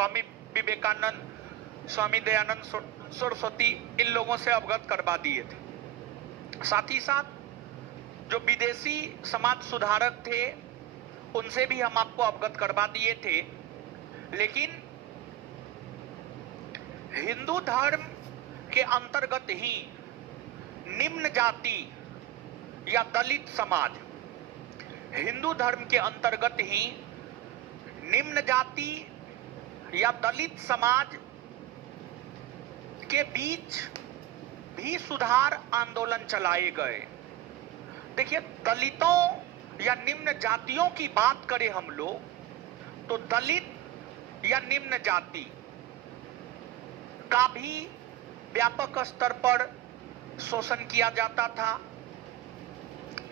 स्वामी विवेकानंद, स्वामी दयानंद सरस्वती, इन लोगों से अवगत करवा दिए थे। साथ ही साथ जो विदेशी समाज सुधारक थे उनसे भी हम आपको अवगत करवा दिए थे। लेकिन हिंदू धर्म के अंतर्गत ही निम्न जाति या दलित समाज, हिंदू धर्म के अंतर्गत ही निम्न जाति या दलित समाज के बीच भी सुधार आंदोलन चलाए गए। देखिए, दलितों या निम्न जातियों की बात करें हम लोग तो दलित या निम्न जाति का भी व्यापक स्तर पर शोषण किया जाता था।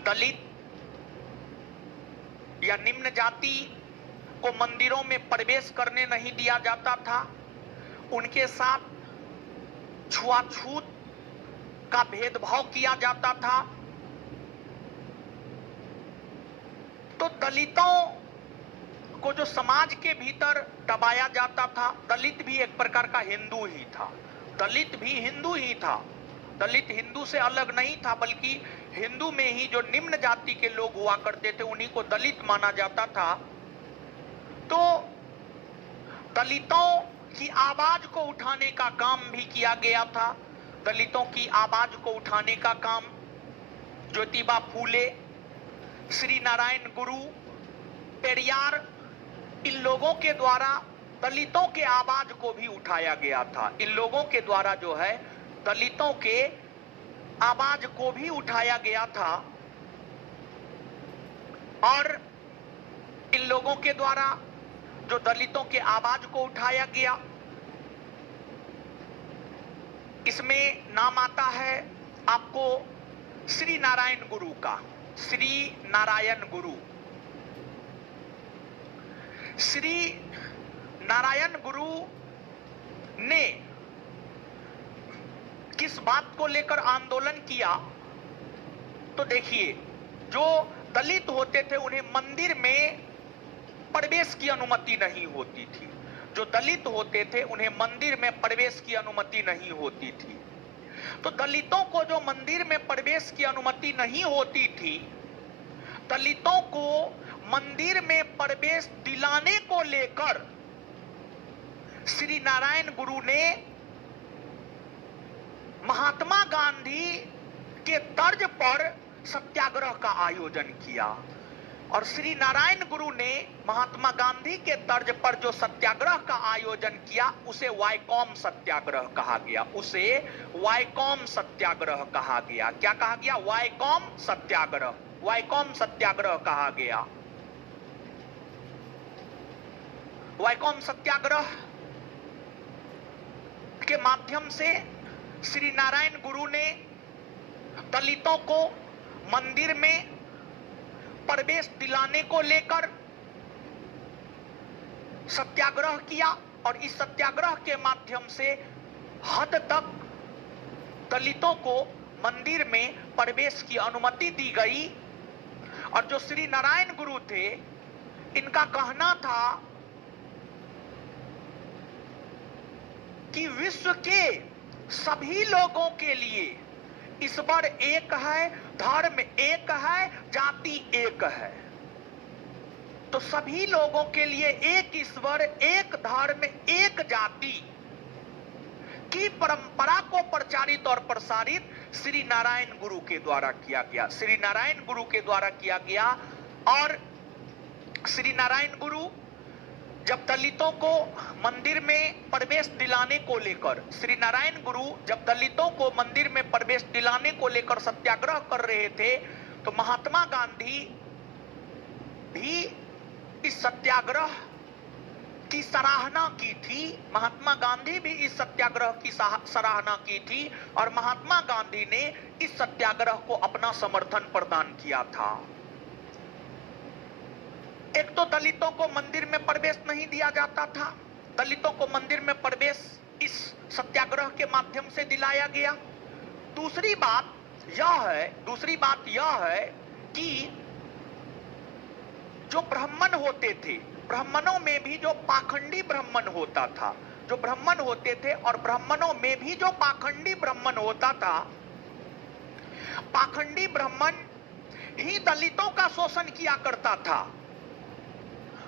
दलित या निम्न जाति को मंदिरों में प्रवेश करने नहीं दिया जाता था। उनके साथ छुआछूत का भेदभाव किया जाता था। तो दलितों को जो समाज के भीतर दबाया जाता था, दलित भी एक प्रकार का हिंदू ही था। दलित भी हिंदू ही था। दलित हिंदू से अलग नहीं था, बल्कि हिंदू में ही जो निम्न जाति के लोग हुआ करते थे उन्हीं को दलित माना जाता था। तो दलितों की आवाज को उठाने का काम भी किया गया था। दलितों की आवाज को उठाने का काम ज्योतिबा फूले, श्री नारायण गुरु, पेरियार, इन लोगों के द्वारा दलितों के आवाज को भी उठाया गया था। इन लोगों के द्वारा जो है दलितों के आवाज को भी उठाया गया था और इन लोगों के द्वारा जो दलितों के आवाज को उठाया गया, इसमें नाम आता है आपको श्री नारायण गुरु का। श्री नारायण गुरु, श्री नारायण गुरु ने किस बात को लेकर आंदोलन किया? तो देखिए, जो दलित होते थे उन्हें मंदिर में प्रवेश की अनुमति नहीं होती थी। जो दलित होते थे उन्हें मंदिर में प्रवेश की अनुमति नहीं होती थी। तो दलितों को जो मंदिर में प्रवेश की अनुमति नहीं होती थी, दलितों को मंदिर में प्रवेश दिलाने को लेकर श्री नारायण गुरु ने महात्मा गांधी के तर्ज पर सत्याग्रह का आयोजन किया। और श्री नारायण गुरु ने महात्मा गांधी के तर्ज पर जो सत्याग्रह का आयोजन किया उसे वाइकॉम सत्याग्रह कहा गया। उसे वाइकॉम सत्याग्रह कहा गया। क्या कहा गया? वाइकॉम सत्याग्रह। वाइकॉम सत्याग्रह कहा गया। वाइकॉम सत्याग्रह के माध्यम से श्री नारायण गुरु ने दलितों को मंदिर में प्रवेश दिलाने को लेकर सत्याग्रह किया और इस सत्याग्रह के माध्यम से हद तक दलितों को मंदिर में प्रवेश की अनुमति दी गई। और जो श्री नारायण गुरु थे, इनका कहना था कि विश्व के सभी लोगों के लिए ईश्वर एक है, धर्म एक है, जाति एक है। तो सभी लोगों के लिए एक ईश्वर, एक धर्म, एक जाति की परंपरा को प्रचारित और प्रसारित श्री नारायण गुरु के द्वारा किया गया। श्री नारायण गुरु के द्वारा किया गया। और श्री नारायण गुरु जब दलितों को मंदिर में प्रवेश दिलाने को लेकर, श्री नारायण गुरु जब दलितों को मंदिर में प्रवेश दिलाने को लेकर सत्याग्रह कर रहे थे, तो महात्मा गांधी भी इस सत्याग्रह की सराहना की थी। महात्मा गांधी भी इस सत्याग्रह की सराहना की थी और महात्मा गांधी ने इस सत्याग्रह को अपना समर्थन प्रदान किया था। एक तो दलितों को मंदिर में प्रवेश नहीं दिया जाता था, दलितों को मंदिर में प्रवेश इस सत्याग्रह के माध्यम से दिलाया गया। दूसरी बात यह है कि जो ब्राह्मण होते थे, ब्राह्मणों में भी जो पाखंडी ब्राह्मण होता था, जो ब्राह्मण होते थे, और ब्राह्मणों में भी जो पाखंडी ब्राह्मण होता था, पाखंडी ब्राह्मण ही दलितों का शोषण किया करता था।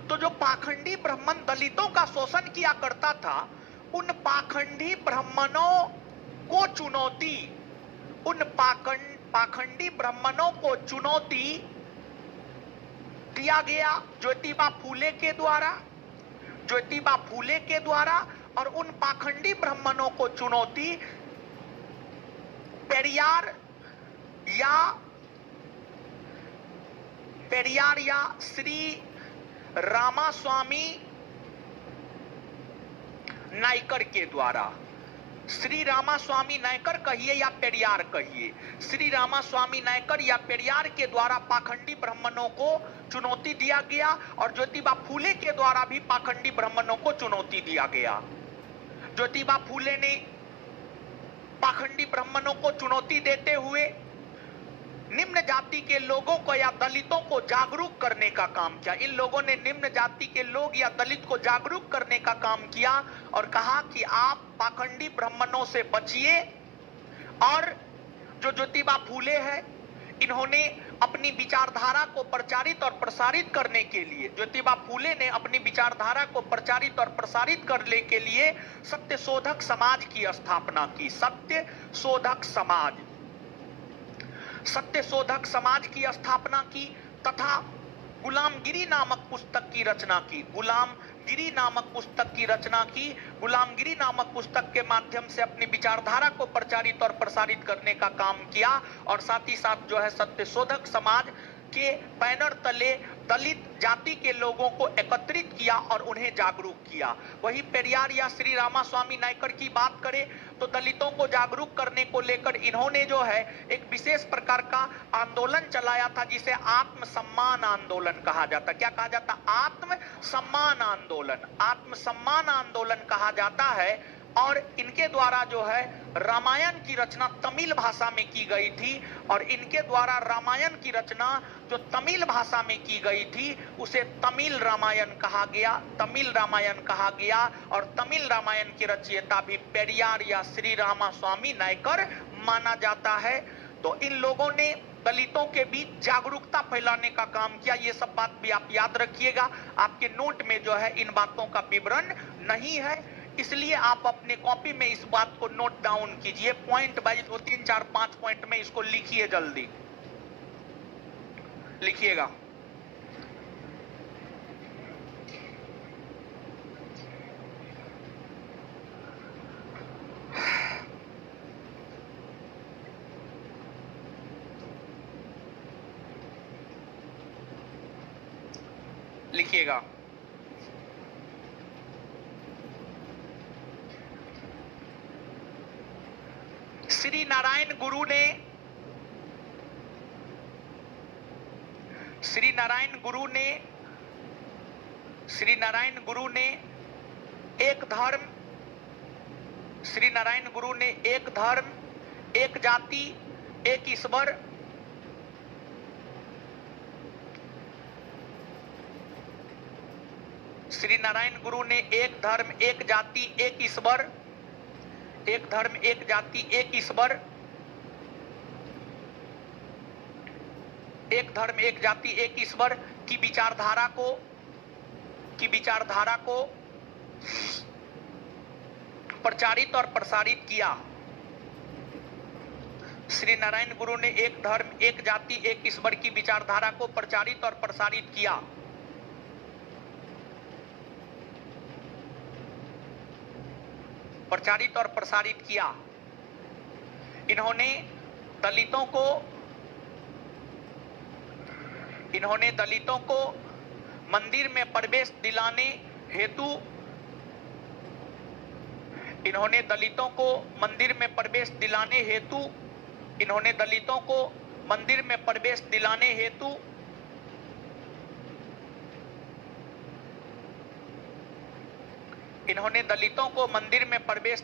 तो जो पाखंडी ब्राह्मण दलितों का शोषण किया करता था, उन पाखंडी ब्राह्मणों को चुनौती, उन पाखंडी ब्राह्मणों को चुनौती दिया गया ज्योतिबा फूले के द्वारा, ज्योतिबा फूले के द्वारा। और उन पाखंडी ब्राह्मणों को चुनौती पेरियार या श्री रामास्वामी नायकर के द्वारा। श्री रामास्वामी नायकर कहिए या पेरियार कहिए, श्री रामास्वामी नायकर या पेरियार के द्वारा पाखंडी ब्राह्मणों को चुनौती दिया गया, और ज्योतिबा फूले के द्वारा भी पाखंडी ब्राह्मणों को चुनौती दिया गया। ज्योतिबा फूले ने पाखंडी ब्राह्मणों को चुनौती देते हुए निम्न जाति के लोगों को या दलितों को जागरूक करने का काम किया। इन लोगों ने निम्न जाति के लोग या दलित को जागरूक करने का काम किया और कहा कि आप पाखंडी ब्राह्मणों से बचिए। और जो ज्योतिबा फूले हैं, इन्होंने अपनी विचारधारा को प्रचारित और प्रसारित करने के लिए, ज्योतिबा फूले ने अपनी विचारधारा को प्रचारित और प्रसारित करने के लिए सत्य शोधक समाज की स्थापना की। सत्य शोधक समाज की स्थापना की तथा गुलामगिरी नामक पुस्तक की रचना की। गुलामगिरी नामक पुस्तक के माध्यम से अपनी विचारधारा को प्रचारित और प्रसारित करने का काम किया, और साथ ही साथ जो है सत्य शोधक समाज के बैनर तले दलित जाति के लोगों को एकत्रित किया और उन्हें जागरूक किया। वही पेरियार या श्री रामास्वामी नायकर की बात करें तो दलितों को जागरूक करने को लेकर इन्होंने जो है एक विशेष प्रकार का आंदोलन चलाया था, जिसे आत्मसम्मान आंदोलन कहा जाता। क्या कहा जाता? आत्मसम्मान आंदोलन कहा जाता है। और इनके द्वारा जो है रामायण की रचना तमिल भाषा में की गई थी, और इनके द्वारा रामायण की रचना जो तमिल भाषा में की गई थी उसे तमिल रामायण कहा गया। और तमिल रामायण की रचयिता भी पेरियार या श्री रामास्वामी नायकर माना जाता है। तो इन लोगों ने दलितों के बीच जागरूकता फैलाने का काम किया। ये सब बात भी आप याद रखिएगा। आपके नोट में जो है इन बातों का विवरण नहीं है, इसलिए आप अपने कॉपी में इस बात को नोट डाउन कीजिए। पॉइंट वाइज 2, 3, 4, 5 पॉइंट में इसको लिखिए, जल्दी लिखिएगा। लिखिएगा। श्री नारायण गुरु ने एक धर्म, एक जाति, एक ईश्वर, श्री नारायण गुरु ने एक धर्म, एक जाति, एक ईश्वर, एक धर्म, एक जाति, एक ईश्वर, एक धर्म, एक जाति, एक ईश्वर की विचारधारा को प्रचारित और प्रसारित किया। श्री नारायण गुरु ने एक धर्म, एक जाति, एक ईश्वर की विचारधारा को प्रचारित और प्रसारित किया। इन्होंने दलितों को मंदिर में प्रवेश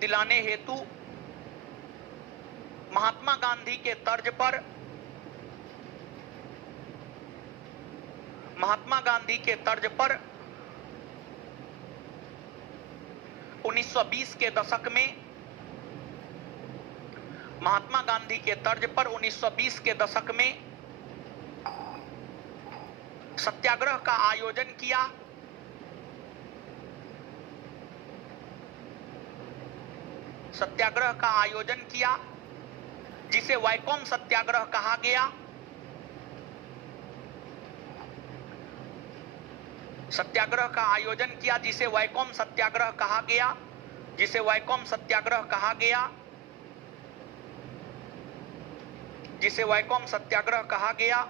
दिलाने हेतु महात्मा गांधी के तर्ज पर महात्मा गांधी के तर्ज पर 1920 के दशक में, महात्मा गांधी के तर्ज पर 1920 के दशक में सत्याग्रह का आयोजन किया। सत्याग्रह का आयोजन किया जिसे वैकोम सत्याग्रह कहा गया। सत्याग्रह का आयोजन किया जिसे वैकोम सत्याग्रह कहा गया, जिसे वैकोम सत्याग्रह कहा गया, जिसे वैकोम सत्याग्रह कहा गया।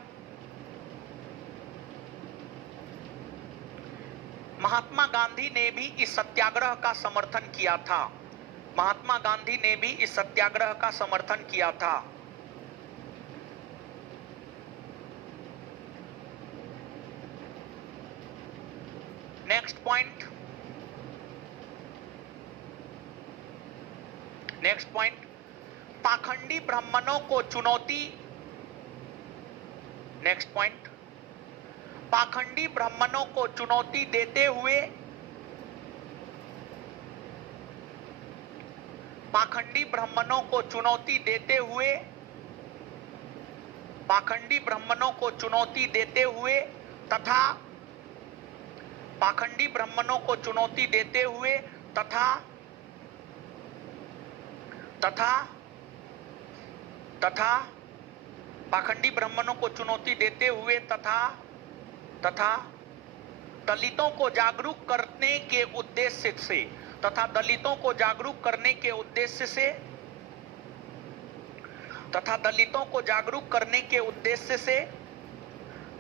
महात्मा गांधी ने भी इस सत्याग्रह का समर्थन किया था। महात्मा गांधी ने भी इस सत्याग्रह का समर्थन किया था। नेक्स्ट पॉइंट, नेक्स्ट पॉइंट, पाखंडी ब्राह्मणों को चुनौती। नेक्स्ट पॉइंट, पाखंडी ब्राह्मणों को चुनौती देते हुए, पाखंडी ब्राह्मणों को चुनौती देते हुए, पाखंडी ब्राह्मणों को चुनौती देते हुए तथा पाखंडी ब्राह्मणों को चुनौती देते हुए तथा तथा तथा पाखंडी ब्राह्मणों को चुनौती देते हुए तथा तथा दलितों को जागरूक करने के उद्देश्य से, तथा दलितों को जागरूक करने के उद्देश्य से, तथा दलितों को जागरूक करने के उद्देश्य से,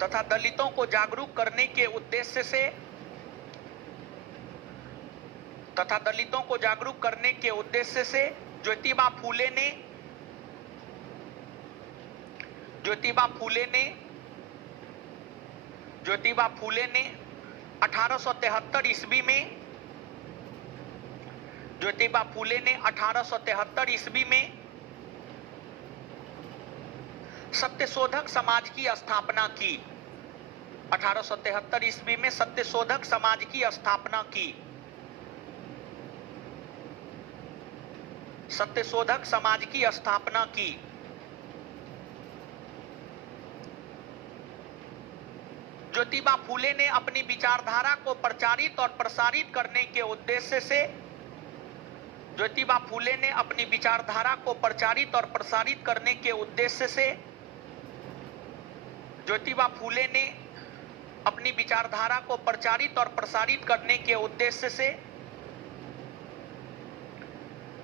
तथा दलितों को जागरूक करने के उद्देश्य से, तथा दलितों को जागरूक करने के उद्देश्य से ज्योतिबा फूले ने, ज्योतिबा फूले ने, ज्योतिबा फूले ने 1873 ईस्वी में, ज्योतिबा फूले ने 1873 ईस्वी में सत्यशोधक समाज की स्थापना की। 1873 ईस्वी में सत्यशोधक समाज की स्थापना की। सत्यशोधक समाज की स्थापना की। ज्योतिबा फूले ने अपनी विचारधारा को प्रचारित और प्रसारित करने के उद्देश्य से, ज्योतिबा फूले ने अपनी विचारधारा को प्रचारित और प्रसारित करने के उद्देश्य से, ज्योतिबा फूले ने अपनी विचारधारा को प्रचारित और प्रसारित करने के उद्देश्य से,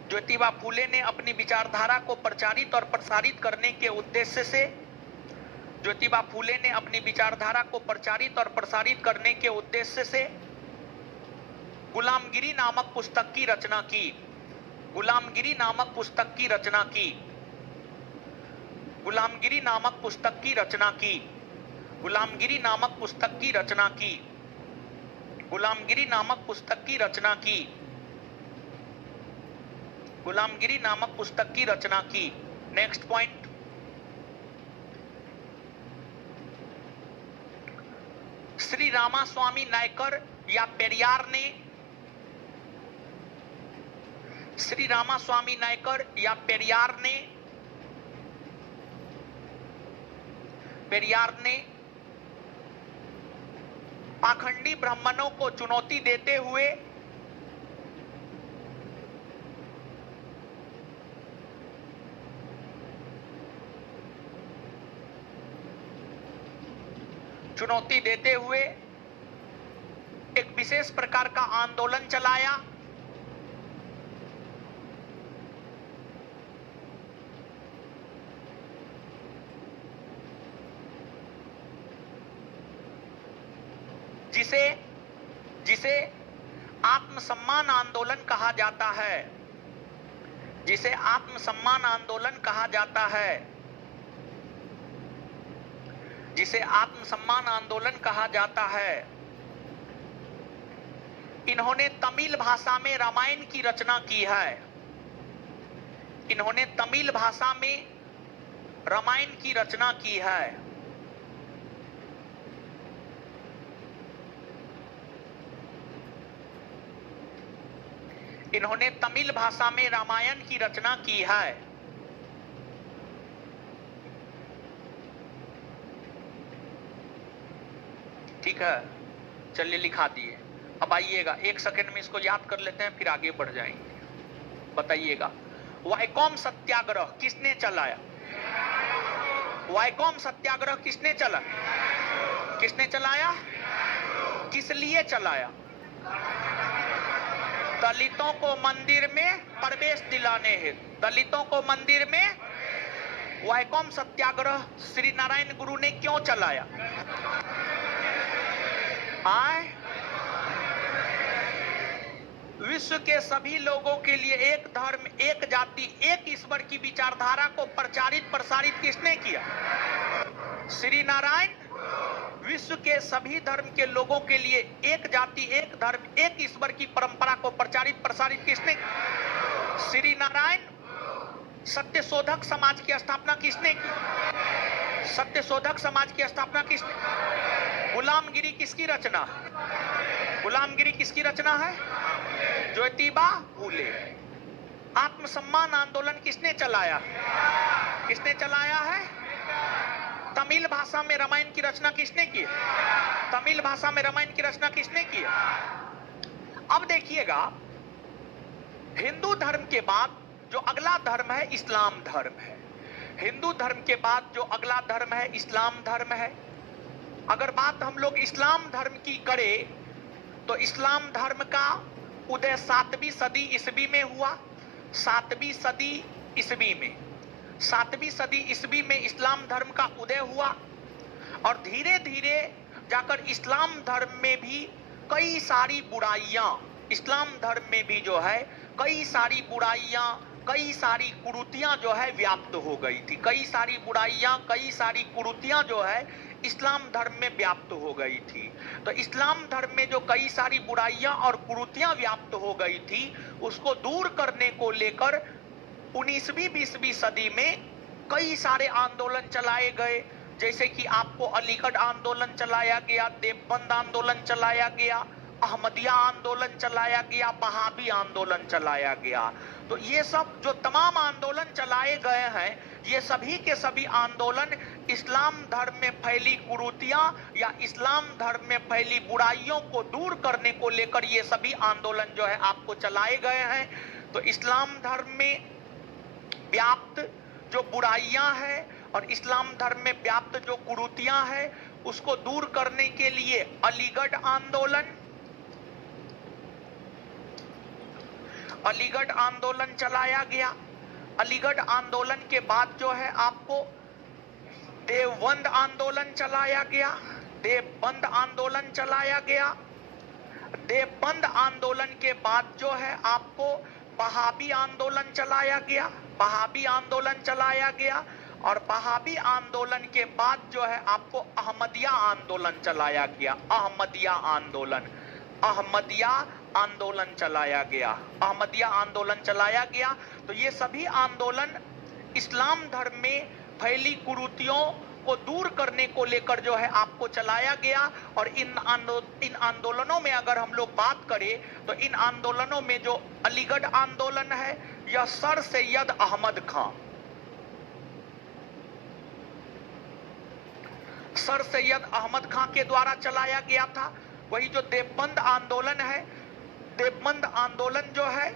ज्योतिबा फूले ने अपनी विचारधारा को प्रचारित और प्रसारित करने के उद्देश्य से, ज्योतिबा फूले ने अपनी विचारधारा को प्रचारित और प्रसारित करने के उद्देश्य से गुलामगिरी नामक पुस्तक की रचना की। गुलामगिरी नामक पुस्तक की रचना की। गुलामगिरी नामक पुस्तक की रचना की। गुलामगिरी नामक पुस्तक की रचना की। गुलामगिरी नामक पुस्तक की रचना की। गुलामगिरी नामक पुस्तक की रचना की। नेक्स्ट पॉइंट, श्री रामास्वामी नायकर या पेरियार ने, श्री रामास्वामी नायकर या पेरियार ने, पेरियार ने पाखंडी ब्राह्मणों को चुनौती देते हुए एक विशेष प्रकार का आंदोलन चलाया। जिसे आत्मसम्मान आंदोलन कहा जाता है। जिसे आत्मसम्मान आंदोलन कहा जाता है। जिसे आत्मसम्मान आंदोलन कहा जाता है। इन्होंने तमिल भाषा में रामायण की रचना की है। इन्होंने तमिल भाषा में रामायण की रचना की है। इन्होंने तमिल भाषा में रामायण की रचना की है। ठीक है, चलिए लिखा दिए। अब आइएगा, एक सेकंड में इसको याद कर लेते हैं, फिर आगे बढ़ जाएंगे। बताइएगा, वाइकोम सत्याग्रह किसने चलाया? वाइकोम सत्याग्रह किसने चलाया? किस लिए चलाया? दलितों को मंदिर में प्रवेश दिलाने हेतु। दलितों को मंदिर में वाइकोम सत्याग्रह श्री नारायण गुरु ने क्यों चलाया? विश्व के सभी लोगों के लिए एक धर्म, एक जाति, एक ईश्वर की विचारधारा को प्रचारित प्रसारित किसने किया? श्री नारायण। विश्व के सभी धर्म के लोगों के लिए एक जाति, एक धर्म, एक ईश्वर की परंपरा को प्रचारित प्रसारित किसने? श्री नारायण। सत्य शोधक समाज की स्थापना किसने की? सत्य शोधक समाज की स्थापना किसने? गुलामगिरी किसकी रचना? गुलामगिरी किसकी रचना है? ज्योतिबा फूले। आत्मसम्मान आंदोलन किसने चलाया? किसने चलाया है? तमिल भाषा में रामायण की रचना किसने की? तमिल भाषा में रामायण की रचना किसने की? अब देखिएगा, हिंदू धर्म के बाद जो अगला धर्म है इस्लाम धर्म है। हिंदू धर्म के बाद जो अगला धर्म है इस्लाम धर्म है। अगर बात हम लोग इस्लाम धर्म की करें तो इस्लाम धर्म का उदय 7वीं सदी ईस्वी में हुआ। 7वीं सदी ईस्वी में, 7वीं सदी ईस्वी में इस्लाम धर्म का उदय हुआ और धीरे धीरे जाकर इस्लाम धर्म में भी कई सारी बुराइयां, इस्लाम धर्म में भी जो है कई सारी बुराइयां, कई सारी कुरीतियां जो है व्याप्त हो गई थी। कई सारी बुराइयां, कई सारी कुरीतियां जो है इस्लाम धर्म में व्याप्त हो गई थी। तो इस्लाम धर्म में जो कई सारी बुराइयां और कुरीतियां व्याप्त हो गई थी, उसको दूर करने को लेकर 19वीं 20वीं सदी में कई सारे आंदोलन चलाए गए। जैसे कि आपको अलीगढ़ आंदोलन चलाया गया, देवबंद आंदोलन चलाया गया, अहमदिया आंदोलन चलाया गया, वहाबी आंदोलन चलाया गया। तो ये सब जो तमाम आंदोलन चलाए गए हैं, ये सभी के सभी आंदोलन इस्लाम धर्म में फैली कुरीतियां या इस्लाम धर्म में फैली बुराइयों को दूर करने को लेकर ये सभी आंदोलन जो है आपको चलाए गए हैं। तो इस्लाम धर्म में व्याप्त जो बुराइयां हैं और इस्लाम धर्म में व्याप्त जो कुरीतियां हैं, उसको दूर करने के लिए अलीगढ़ आंदोलन चलाया गया। अलीगढ़ आंदोलन के बाद जो है आपको देवबंद आंदोलन चलाया गया। देवबंद आंदोलन चलाया गया। देवबंद आंदोलन के बाद जो है आपको वहाबी आंदोलन चलाया गया। वहाबी आंदोलन चलाया गया और वहाबी आंदोलन के बाद जो है आपको अहमदिया आंदोलन चलाया गया। अहमदिया आंदोलन चलाया गया। अहमदिया आंदोलन चलाया गया। तो ये सभी आंदोलन इस्लाम धर्म में फैली कुरीतियों को दूर करने को लेकर जो है आपको चलाया गया। और इन आंदोलनों में अगर हम लोग बात करें तो इन आंदोलनों में जो अलीगढ़ आंदोलन है, यह सर सैयद अहमद खां के द्वारा चलाया गया था। वही जो देवबंद आंदोलन है, देवबंद आंदोलन जो है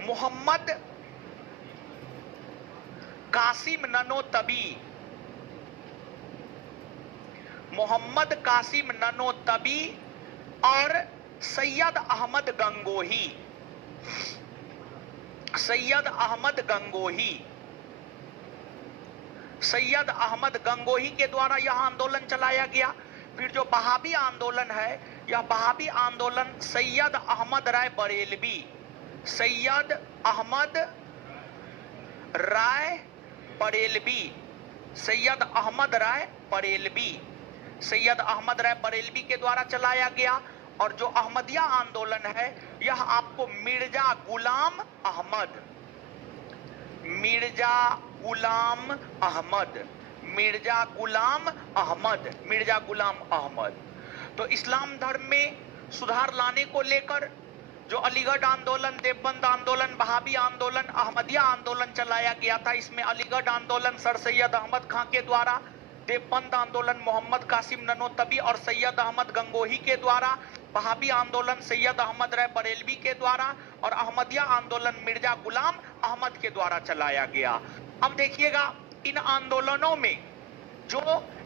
मोहम्मद कासिम ननोतबी और सैयद अहमद गंगोही के द्वारा यह आंदोलन चलाया गया। फिर जो वहाबी आंदोलन है, यह वहाबी आंदोलन सैयद अहमद राय बरेलवी के द्वारा चलाया गया। और जो अहमदिया आंदोलन है, यह आपको मिर्जा गुलाम अहमद तो इस्लाम धर्म में सुधार लाने को लेकर जो अलीगढ़ आंदोलन, देवबंद आंदोलन, वहाबी आंदोलन, अहमदिया आंदोलन चलाया गया था, इसमें अलीगढ़ आंदोलन सर सैयद अहमद खां के द्वारा, देवबंद आंदोलन मोहम्मद कासिम ननोतबी और सैयद अहमद गंगोही के द्वारा, वहाबी आंदोलन सैयद अहमद राय बरेलवी के द्वारा और अहमदिया आंदोलन मिर्जा गुलाम अहमद के द्वारा चलाया गया। अब देखिएगा, इन आंदोलनों में जो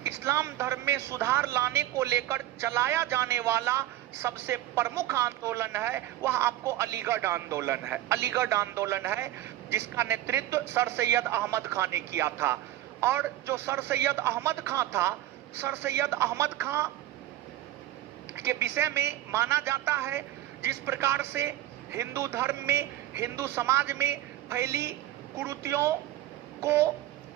इस्लाम धर्म में सुधार लाने को लेकर चलाया जाने वाला सबसे प्रमुख आंदोलन है वह आपको अलीगढ़ आंदोलन है। अलीगढ़ आंदोलन है जिसका नेतृत्व सर सैयद अहमद खां ने किया था। और जो सर सैयद अहमद खां था, सर सैयद अहमद खां के विषय में माना जाता है जिस प्रकार से हिंदू धर्म में, हिंदू समाज में फैली कुरीतियों को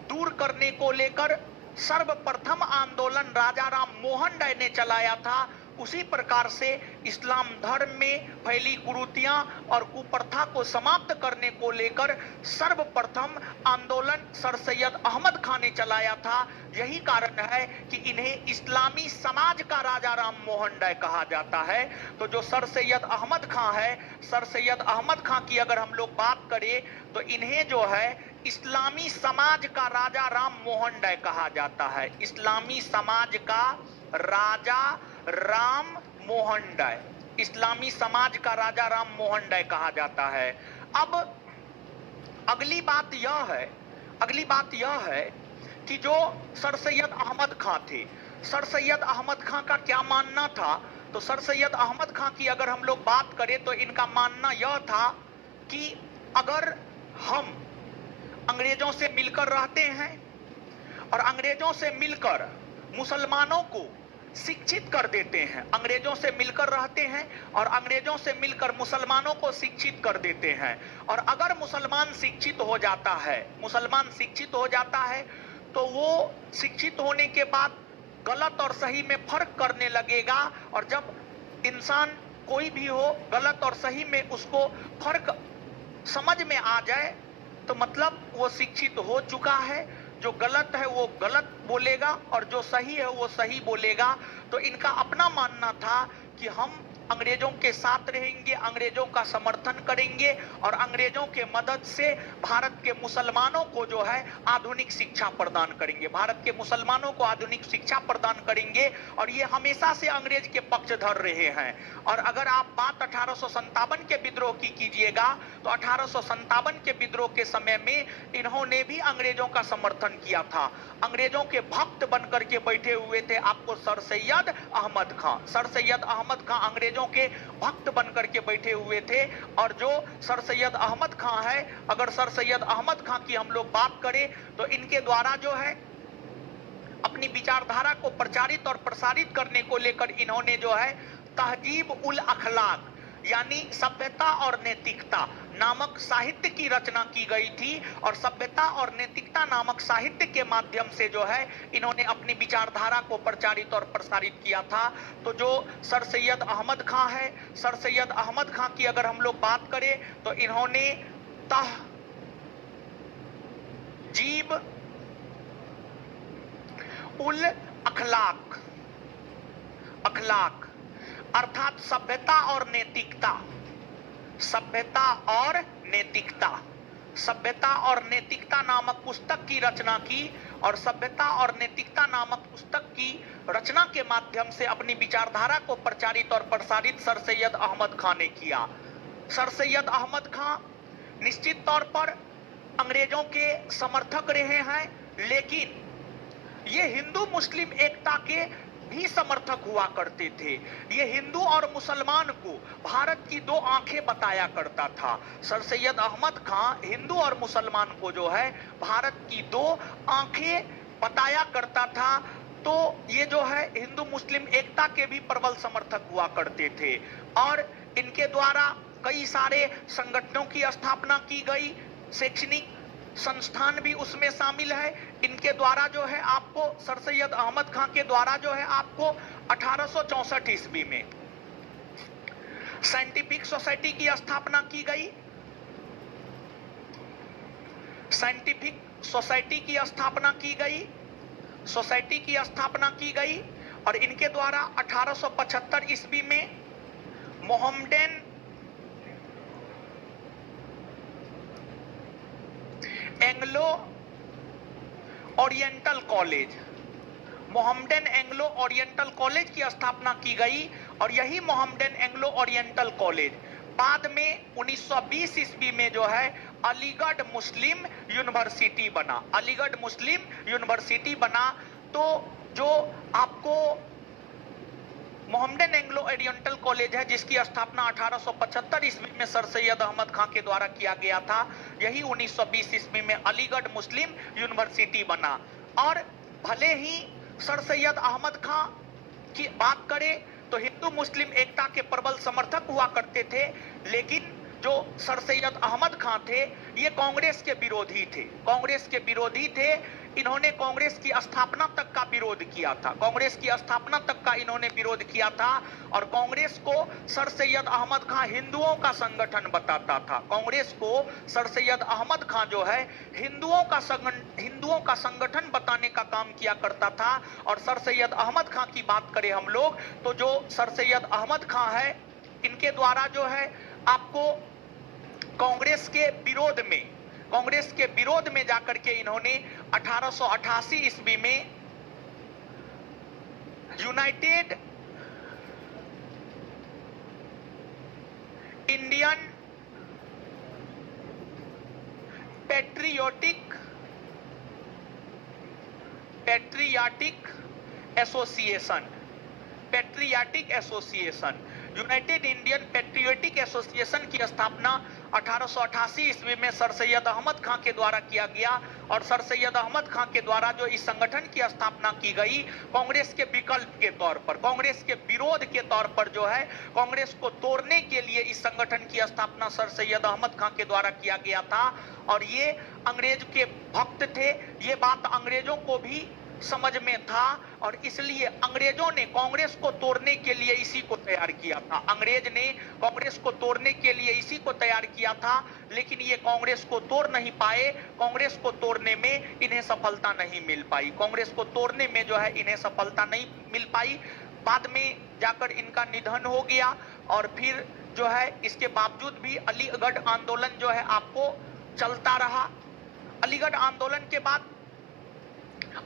दूर करने को लेकर सर्वप्रथम आंदोलन राजा राम मोहन राय ने चलाया था, उसी प्रकार से इस्लाम धर्म में फैली कुरीतियां और कुप्रथा को समाप्त करने को लेकर सर्वप्रथम आंदोलन सर सैयद अहमद खां ने चलाया था। यही कारण है कि इन्हें इस्लामी समाज का राजा राम मोहन राय कहा जाता है। तो जो सर सैयद अहमद खां है, सर सैयद अहमद खां की अगर हम लोग बात करें तो इन्हें जो है इस्लामी समाज का राजा राम मोहन राय कहा जाता है। इस्लामी समाज का राजा राम मोहन राय, इस्लामी समाज का राजा राम मोहन राय कहा जाता है। अब अगली बात यह है कि जो सर सैयद अहमद खां थे, सर सैयद अहमद खां का क्या मानना था? तो सर सैयद अहमद खां की अगर हम लोग बात करें तो इनका मानना यह था कि अगर हम अंग्रेजों से मिलकर रहते हैं और अंग्रेजों से मिलकर मुसलमानों को शिक्षित कर देते हैं, अंग्रेजों से मिलकर रहते हैं और अंग्रेजों से मिलकर मुसलमानों को शिक्षित कर देते हैं, और अगर मुसलमान शिक्षित हो जाता है तो वो शिक्षित होने के बाद गलत और सही में फर्क करने लगेगा, और जब इंसान कोई भी हो गलत और सही में उसको फर्क समझ में आ जाए तो मतलब वो शिक्षित हो चुका है। जो गलत है वो गलत बोलेगा और जो सही है वो सही बोलेगा। तो इनका अपना मानना था कि हम अंग्रेजों के साथ रहेंगे, अंग्रेजों का समर्थन करेंगे और अंग्रेजों के मदद से भारत के मुसलमानों को जो है आधुनिक शिक्षा प्रदान करेंगे, भारत के मुसलमानों को आधुनिक शिक्षा प्रदान करेंगे। और ये हमेशा से अंग्रेज के पक्षधर रहे हैं। और अगर आप बात 1857 के विद्रोह की कीजिएगा तो 1857 के विद्रोह के समय में इन्होंने भी अंग्रेजों का समर्थन किया था। अंग्रेजों के भक्त बनकर के बैठे हुए थे आपको सर सैयद अहमद खां। सर सैयद अहमद खां अंग्रेजों के भक्त बनकर के बैठे हुए थे। और जो सर सैयद अहमद खां है, अगर सर सैयद अहमद खां की हम लोग बात करें तो इनके द्वारा जो है अपनी विचारधारा को प्रचारित और प्रसारित करने को लेकर इन्होंने जो है तहजीब उल अखलाक यानी सभ्यता और नैतिकता नामक साहित्य की रचना की गई थी। और सभ्यता और नैतिकता नामक साहित्य के माध्यम से जो है इन्होंने अपनी विचारधारा को प्रचारित और प्रसारित किया था। तो जो सर सैयद अहमद खां है, सर सैयद अहमद खां की अगर हम लोग बात करें तो इन्होंने तहजीब उल अखलाक अर्थात सभ्यता और नैतिकता, सभ्यता और नैतिकता नामक पुस्तक की रचना की। और सभ्यता और नैतिकता नामक पुस्तक की रचना के माध्यम से अपनी विचारधारा को प्रचारित और प्रसारित सर सैयद अहमद खां ने किया। सर सैयद अहमद खां निश्चित तौर पर अंग्रेजों के समर्थक रहे हैं, लेकिन ये हिंदू मुस्लिम एकता के भी समर्थक हुआ करते थे। ये हिंदू और मुसलमान को भारत की दो आंखें बताया करता था। सर सैयद अहमद खां हिंदू और मुसलमान को जो है भारत की दो आंखें बताया करता था। तो ये जो है हिंदू मुस्लिम एकता के भी प्रबल समर्थक हुआ करते थे। और इनके द्वारा कई सारे संगठनों की स्थापना की गई, शैक्षणिक संस्थान भी उसमें शामिल है। इनके द्वारा जो है आपको सर सैयद अहमद खां के द्वारा जो है आपको 1864 ईस्वी में साइंटिफिक सोसाइटी की स्थापना की गई। साइंटिफिक सोसाइटी की स्थापना की गई और इनके द्वारा 1875 ईस्वी में Mohammedan Anglo Oriental college, Mohammedan Anglo Oriental college की स्थापना की गई। और यही मोहम्मडन एंग्लो ओरिएंटल कॉलेज बाद में 1920 ईस्वी में जो है अलीगढ़ मुस्लिम यूनिवर्सिटी बना, अलीगढ़ मुस्लिम यूनिवर्सिटी बना। तो जो आपको मोहम्मदन एंग्लो ओरिएंटल कॉलेज है जिसकी स्थापना 1875 ईस्वी में सर सैयद अहमद खां के द्वारा किया गया था, यही 1920 ईस्वी में अलीगढ़ मुस्लिम यूनिवर्सिटी बना। और भले ही सर सैयद अहमद खां की बात करें तो हिंदू मुस्लिम एकता के प्रबल समर्थक हुआ करते थे, लेकिन जो सर सैयद अहमद खां थे ये कांग्रेस के विरोधी थे, कांग्रेस के विरोधी थे। इन्होंने कांग्रेस की स्थापना तक का विरोध किया था, कांग्रेस की स्थापना तक का इन्होंने विरोध किया था। और कांग्रेस को सर सैयद अहमद खां हिंदुओं का संगठन बताता था, कांग्रेस को सर सैयद अहमद खां जो है हिंदुओं का संगठन बताने का काम किया करता था। और सर सैयद अहमद खां की बात करें हम लोग तो जो सर सैयद अहमद खां है इनके द्वारा जो है आपको कांग्रेस के विरोध में जाकर के इन्होंने 1888 ईस्वी में United Indian patriotic association United Indian patriotic association की स्थापना 1888 ईस्वी में सर सैयद अहमद खां के द्वारा किया गया। और सर सैयद अहमद खां के द्वारा जो इस संगठन की स्थापना की गई कांग्रेस के विकल्प के तौर पर, कांग्रेस के विरोध के तौर पर जो है कांग्रेस को तोड़ने के लिए इस संगठन की स्थापना सर सैयद अहमद खां के द्वारा किया गया था। और ये अंग्रेज के भक्त थे, ये बात अंग्रेजों को भी समझ में था और इसलिए अंग्रेजों ने कांग्रेस को तोड़ने के लिए इसी को तैयार किया था, अंग्रेज ने कांग्रेस को तोड़ने के लिए इसी को तैयार किया था। लेकिन ये कांग्रेस को तोड़ नहीं पाए, कांग्रेस को तोड़ने में इन्हें सफलता नहीं मिल पाई, कांग्रेस को तोड़ने में जो है इन्हें सफलता नहीं मिल पाई। बाद में जाकर इनका निधन हो गया और फिर जो है इसके बावजूद भी अलीगढ़ आंदोलन जो है आपको चलता रहा। अलीगढ़ आंदोलन के बाद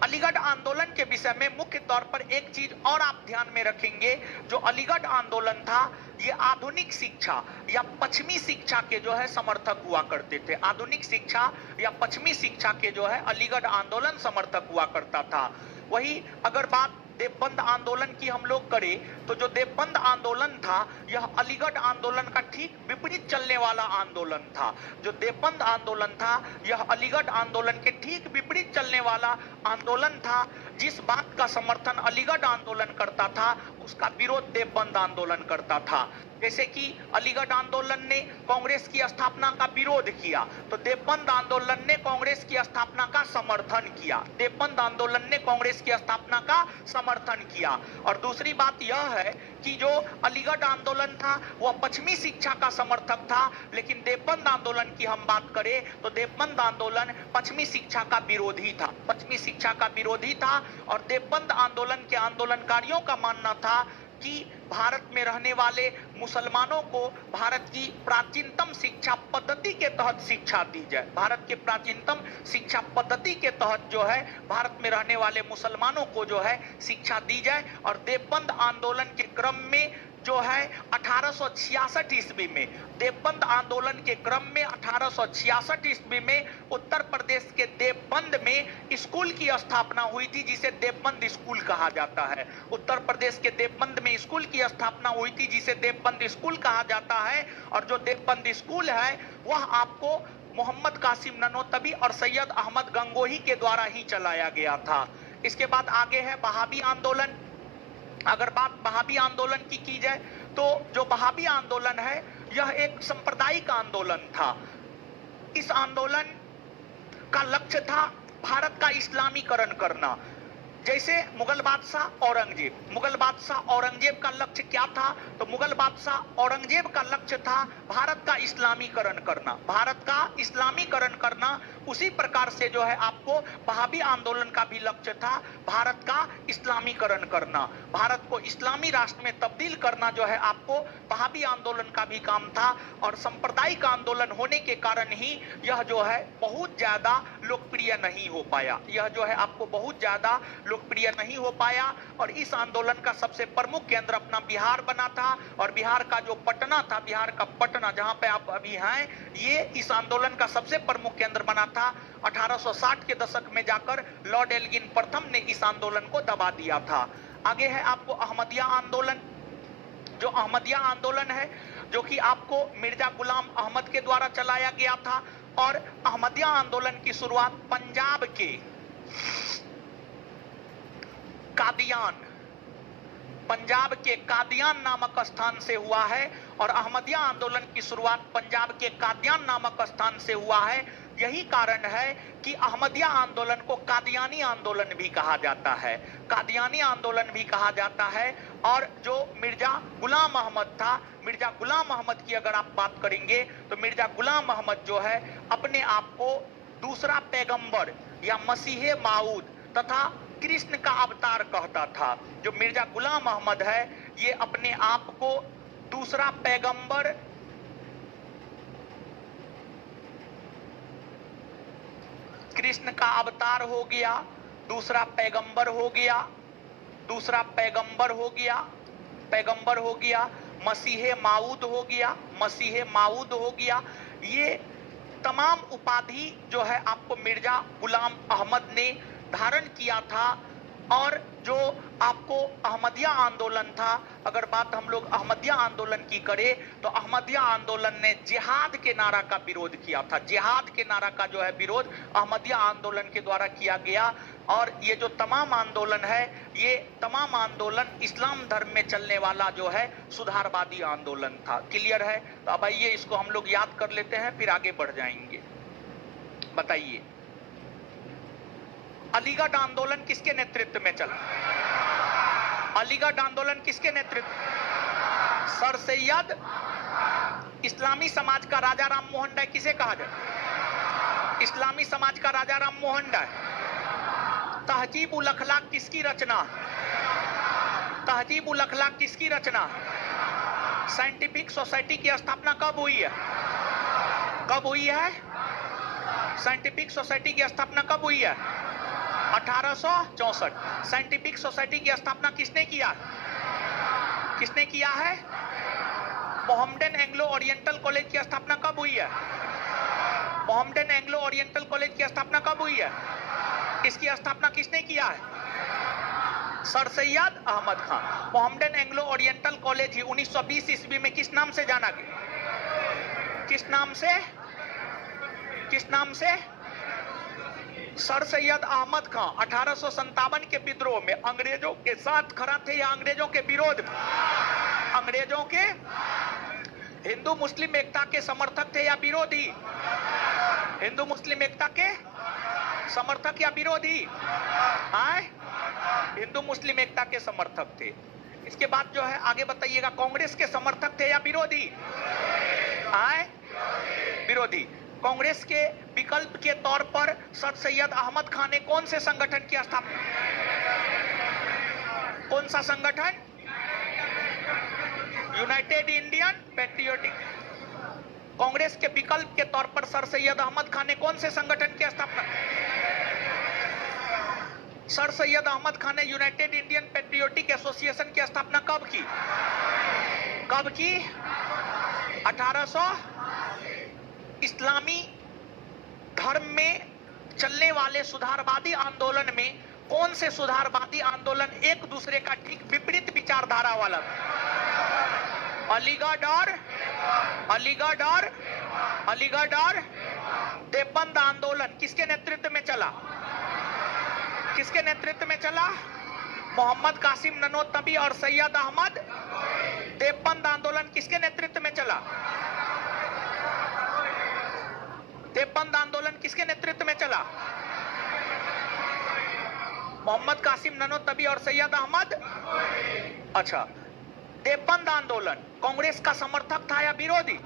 अलीगढ़ आंदोलन के विषय में मुख्य तौर पर एक चीज और आप ध्यान में रखेंगे, जो अलीगढ़ आंदोलन था ये आधुनिक शिक्षा या पश्चिमी शिक्षा के जो है समर्थक हुआ करते थे, आधुनिक शिक्षा या पश्चिमी शिक्षा के जो है अलीगढ़ आंदोलन समर्थक हुआ करता था। वही अगर बात देवबंद आंदोलन की हम लोग करें तो जो देवबंद आंदोलन था यह अलीगढ़ आंदोलन का ठीक विपरीत चलने वाला आंदोलन था। जो देवबंद आंदोलन था यह अलीगढ़ आंदोलन के ठीक विपरीत चलने वाला आंदोलन था। जिस बात का समर्थन अलीगढ़ आंदोलन करता था उसका विरोध देवबंद आंदोलन करता था। जैसे कि अलीगढ़ आंदोलन ने कांग्रेस की स्थापना का विरोध किया तो देवबंद आंदोलन ने कांग्रेस की स्थापना का समर्थन किया, देवबंद आंदोलन ने कांग्रेस की स्थापना का समर्थन किया। और दूसरी बात यह है कि जो अलीगढ़ आंदोलन था वह पश्चिमी शिक्षा का समर्थक था, लेकिन देवबंद आंदोलन की हम बात करें तो देवबंद आंदोलन पश्चिमी शिक्षा का विरोधी था, पश्चिमी शिक्षा का विरोधी था। और देवबंद आंदोलन के आंदोलनकारियों का मानना था कि भारत में रहने वाले मुसलमानों को भारत की प्राचीनतम शिक्षा पद्धति के तहत शिक्षा दी जाए, भारत के प्राचीनतम शिक्षा पद्धति के तहत जो है भारत में रहने वाले मुसलमानों को जो है शिक्षा दी जाए। और देवबंद आंदोलन के क्रम में जो है 1866 ईस्वी में, देवबंद आंदोलन के क्रम में 1866 ईस्वी में उत्तर प्रदेश के देवबंद में स्कूल की स्थापना हुई थी जिसे देवबंद स्कूल कहा जाता है। उत्तर प्रदेश के देवबंद में स्कूल की स्थापना हुई थी जिसे देवबंद स्कूल कहा जाता है। और जो देवबंद स्कूल है वह आपको मोहम्मद कासिम ननोतबी और सैयद अहमद गंगोही के द्वारा ही चलाया गया था। इसके बाद आगे है वहाबी आंदोलन। अगर बात वहाबी आंदोलन की जाए तो जो वहाबी आंदोलन है यह एक सांप्रदायिक आंदोलन था। इस आंदोलन का लक्ष्य था भारत का इस्लामीकरण करना। जैसे मुगल बादशाह औरंगजेब का लक्ष्य क्या था? तो मुगल बादशाह औरंगजेब का लक्ष्य था भारत का इस्लामीकरण करना। उसी प्रकार से जो है आपको वहाबी आंदोलन का भी लक्ष्य था भारत का इस्लामीकरण करना, भारत को इस्लामी राष्ट्र में तब्दील करना जो है आपको वहाबी आंदोलन का भी काम था। और सांप्रदायिक आंदोलन होने के कारण ही यह जो है बहुत ज्यादा लोकप्रिय नहीं हो पाया, और इस आंदोलन का सबसे प्रमुख केंद्र अपना बिहार बना था। और बिहार का जो पटना था, बिहार का पटना जहां पे आप अभी हैं, ये इस आंदोलन का सबसे प्रमुख केंद्र बना था। 1860 के दशक में जाकर लॉर्ड एल्गिन प्रथम ने इस आंदोलन को दबा दिया था। आगे है आपको अहमदिया आंदोलन। जो अहमदिया आंदोलन है, जो कि आपको मिर्जा गुलाम अहमद के द्वारा चलाया गया था। और अहमदिया आंदोलन की शुरुआत पंजाब के कादियान नामक स्थान से हुआ है। और अहमदिया आंदोलन की शुरुआत पंजाब के कादियान नामक स्थान से हुआ है। यही कारण है कि अहमदिया आंदोलन को कादियानी आंदोलन भी कहा जाता है। और जो मिर्जा गुलाम अहमद था, मिर्जा गुलाम अहमद की अगर आप बात करेंगे तो मिर्जा गुलाम अहमद जो है अपने आप को दूसरा पैगंबर या मसीहे माऊद तथा कृष्ण का अवतार कहता था। जो मिर्जा गुलाम अहमद है, ये अपने आप को दूसरा पैगंबर कृष्ण का अवतार हो गया, दूसरा पैगंबर हो गया, मसीहे माऊद हो गया। ये तमाम उपाधि जो है आपको मिर्जा गुलाम अहमद ने धारण किया था। और जो आपको अहमदिया आंदोलन था, अगर बात हम लोग अहमदिया आंदोलन की करें तो अहमदिया आंदोलन ने जिहाद के नारा का विरोध किया था। जिहाद के नारा का जो है विरोध अहमदिया आंदोलन के द्वारा किया गया। और ये जो तमाम आंदोलन है, ये तमाम आंदोलन इस्लाम धर्म में चलने वाला जो है सुधारवादी आंदोलन था। क्लियर है? तो अब आइए इसको हम लोग याद कर लेते हैं, फिर आगे बढ़ जाएंगे। बताइए, अलीगढ़ आंदोलन किसके नेतृत्व में चला? अलीगढ़ आंदोलन किसके नेतृत्व? सर सैयद इस्लामी समाज का राजा राम मोहन राय किसे कहा जाए? इस्लामी समाज का राजा राम मोहन राय। तहजीब उल अखलाक किसकी रचना? तहजीब उल अखलाक किसकी रचना? साइंटिफिक सोसाइटी की स्थापना कब हुई है? साइंटिफिक सोसाइटी की स्थापना कब हुई है? 1864। साइंटिफिक सोसाइटी की स्थापना किसने किया है? मोहम्मदन एंग्लो ओरिएंटल कॉलेज की स्थापना कब हुई है? मोहम्मदन एंग्लो ओरिएंटल कॉलेज की स्थापना कब हुई है? इसकी स्थापना किसने किया है? Sir Syed Ahmed Khan. Mohammedan Anglo Oriental College ही 1920 ईस्वी में किस नाम से जाना गया? किस नाम से? सर सैयद अहमद खान 1857 के विद्रोह में अंग्रेजों के साथ खड़ा थे या अंग्रेजों के विरोध में? अंग्रेजों के हिंदू मुस्लिम एकता के समर्थक थे या विरोधी? हिंदू मुस्लिम एकता के समर्थक या विरोधी? हिंदू मुस्लिम एकता के समर्थक थे। इसके बाद जो है आगे बताइएगा, कांग्रेस के समर्थक थे या विरोधी? विरोधी। कांग्रेस के विकल्प के तौर पर सर सैयद अहमद खान ने कौन से संगठन की स्थापना? कौन सा संगठन? United Indian patriotic. कांग्रेस के विकल्प के तौर पर सर सैयद अहमद खान ने कौन से संगठन की स्थापना? सर सैयद अहमद खान ने यूनाइटेड इंडियन पैट्रियोटिक एसोसिएशन की स्थापना कब की? 1800। इस्लामी धर्म में चलने वाले सुधारवादी आंदोलन में कौन से सुधारवादी आंदोलन एक दूसरे का ठीक विपरीत विचारधारा वाला था? अलीगढ़ और देवबंद आंदोलन किसके नेतृत्व में चला? मोहम्मद कासिम ननोतबी और सैयद अहमद। देवबंद आंदोलन किसके नेतृत्व में चला? देवबंद आंदोलन किसके नेतृत्व में चला? मोहम्मद कासिम ननोतबी और सैयद अहमद। अच्छा, देवबंद आंदोलन कांग्रेस का समर्थक था या विरोधी?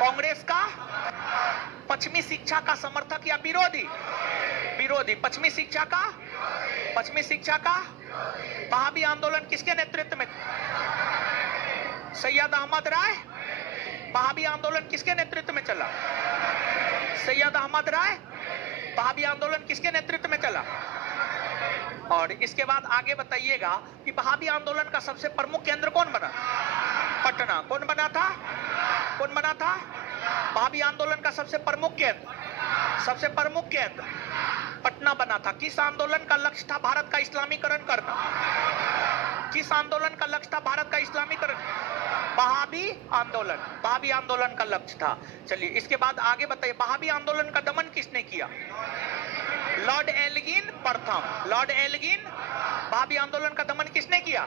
कांग्रेस का। पश्चिमी शिक्षा का समर्थक या विरोधी? विरोधी। पश्चिमी शिक्षा का। पश्चिमी शिक्षा का। वहाबी आंदोलन किसके नेतृत्व में? सैयद अहमद राय। वहाबी आंदोलन किसके नेतृत्व में चला? सैयद अहमद राय। वहाबी आंदोलन किसके नेतृत्व में चला? और इसके बाद आगे बताइएगा कि वहाबी आंदोलन का सबसे प्रमुख केंद्र कौन बना? पटना। कौन बना था? कौन बना था? वहाबी आंदोलन का सबसे प्रमुख केंद्र पटना बना था। किस आंदोलन का लक्ष्य था? भारत का इस्लामीकरण करना। किस आंदोलन का लक्ष्य था? भारत का इस्लामीकरण। वहाबी आंदोलन का लक्ष्य था। चलिए इसके बाद आगे बताइए, वहाबी आंदोलन का दमन किसने किया? लॉर्ड एल्गिन प्रथम। Lord Elgin. वहाबी आंदोलन का दमन किसने किया?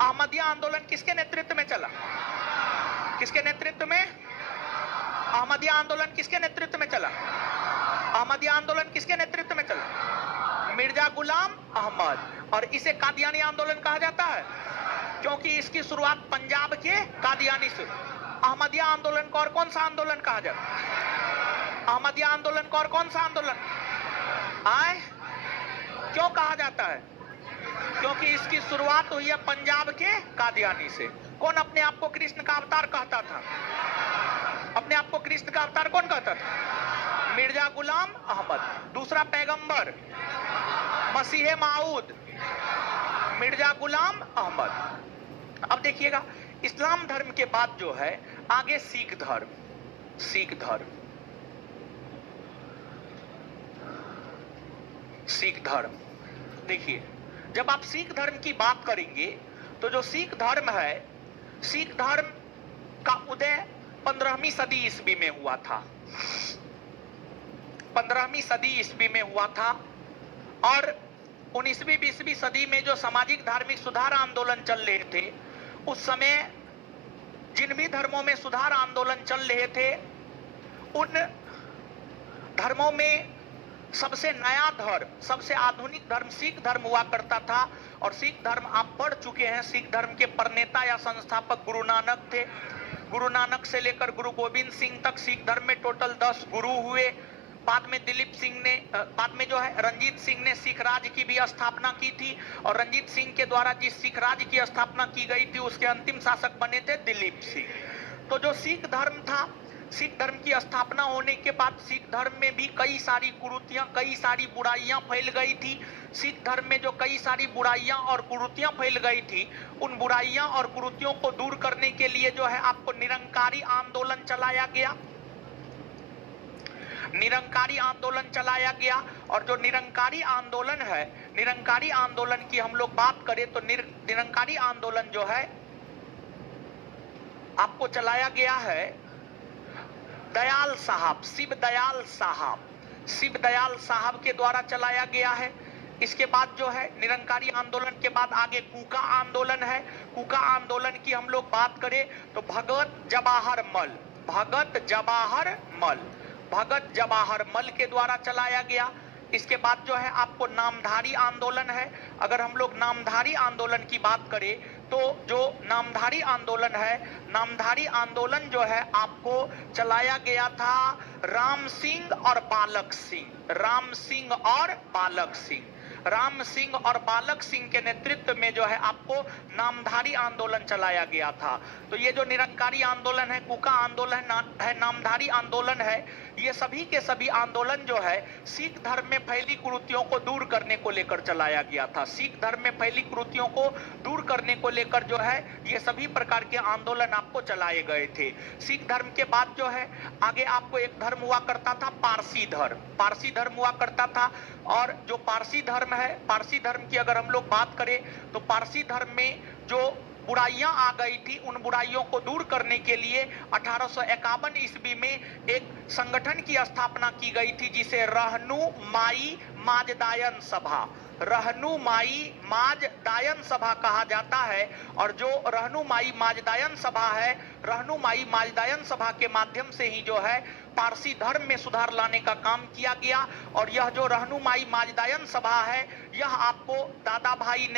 अहमदिया आंदोलन किसके नेतृत्व में चला? किसके नेतृत्व में? अहमदिया आंदोलन किसके नेतृत्व में चला? अहमदिया आंदोलन किसके नेतृत्व में चला? मिर्जा गुलाम अहमद। और इसे कादियानी आंदोलन कहा जाता है क्योंकि इसकी शुरुआत पंजाब के कादियानी से। अहमदिया आंदोलन को और कौन सा आंदोलन कहा जाता है? अहमदिया आंदोलन को और कौन सा आंदोलन आए? क्यों कहा जाता है? क्योंकि इसकी शुरुआत हुई है पंजाब के कादियानी से। कौन अपने आप को कृष्ण का अवतार कहता था? अपने आप को कृष्ण का अवतार कौन कहता था? मिर्जा गुलाम अहमद। दूसरा पैगंबर मसीह माऊद मिर्जा गुलाम अहमद। अब देखिएगा, इस्लाम धर्म के बाद जो है आगे सिख धर्म। सिख धर्म देखिए, जब आप सिख धर्म की बात करेंगे तो जो सिख धर्म है, सिख धर्म का उदय 15वीं सदी ईस्वी में हुआ था। 15वीं सदी ईस्वी में हुआ था। और 19वीं 20वीं सदी में जो सामाजिक धार्मिक सुधार आंदोलन चल रहे थे, उस समय जिन भी धर्मों में सुधार आंदोलन चल रहे थे, उन धर्मों में सबसे नया धर्म, सबसे आधुनिक धर्म सिख धर्म हुआ करता था। और सिख धर्म आप पढ़ चुके हैं, सिख धर्म के प्रणेता या संस्थापक गुरु नानक थे। गुरु नानक से लेकर गुरु गोविंद सिंह तक सिख धर्म में टोटल 10 गुरु हुए। बाद में दिलीप सिंह ने, बाद में जो है रंजीत सिंह ने सिख राज की भी स्थापना की थी। और रंजीत सिंह के द्वारा जिस सिख राज की स्थापना की गई थी, उसके अंतिम शासक बने थे दिलीप सिंह। तो जो सिख धर्म था, सिख धर्म की स्थापना होने के बाद सिख धर्म में भी कई सारी कुरीतियां, कई सारी बुराइयां फैल गई थी। सिख धर्म में जो कई सारी बुराइयां और कुरीतियां फैल गई थी, उन बुराइयां और कुरीतियों को दूर करने के लिए जो है आपको निरंकारी आंदोलन चलाया गया। निरंकारी आंदोलन चलाया गया। और जो निरंकारी आंदोलन है, निरंकारी आंदोलन की हम लोग बात करें तो निरंकारी आंदोलन जो है आपको चलाया गया है दयाल साहब, शिव दयाल साहब के द्वारा चलाया गया है। इसके बाद जो है निरंकारी आंदोलन के बाद आगे कूका आंदोलन है। कूका आंदोलन की हम लोग बात करें तो भगत जवाहर मल के द्वारा चलाया गया। इसके बाद जो है आपको नामधारी आंदोलन है। अगर हम लोग नामधारी आंदोलन की बात करें तो जो नामधारी आंदोलन है, नामधारी आंदोलन जो है आपको चलाया गया था राम सिंह और बालक सिंह के नेतृत्व में जो है आपको नामधारी आंदोलन चलाया गया था। तो ये जो निरंकारी आंदोलन है, कूका आंदोलन है, नामधारी आंदोलन है, ये सभी के सभी आंदोलन जो है सिख धर्म में फैली कुरीतियों को दूर करने को लेकर चलाया गया था। सिख धर्म में फैली कुरीतियों को दूर करने को लेकर जो है ये सभी प्रकार के आंदोलन आपको चलाए गए थे। सिख धर्म के बाद जो है आगे आपको एक धर्म हुआ करता था पारसी धर्म हुआ करता था। और जो पारसी धर्म है, पारसी धर्म की अगर हम लोग बात करें तो पारसी धर्म में जो बुराइयां आ गई थी, उन बुराइयों को दूर करने के लिए 1851 ईस्वी में एक संगठन की स्थापना की गई थी जिसे रहनुमाई माजदायन सभा कहा जाता है। और जो रहनुमाई माजदायन सभा है, रहनुमाई माजदायन सभा के माध्यम से ही जो है पारसी धर्म में सुधार लाने का काम किया गया। और यह जो रहनुमाई माजदायन सभा है, यह आपको दादा भाई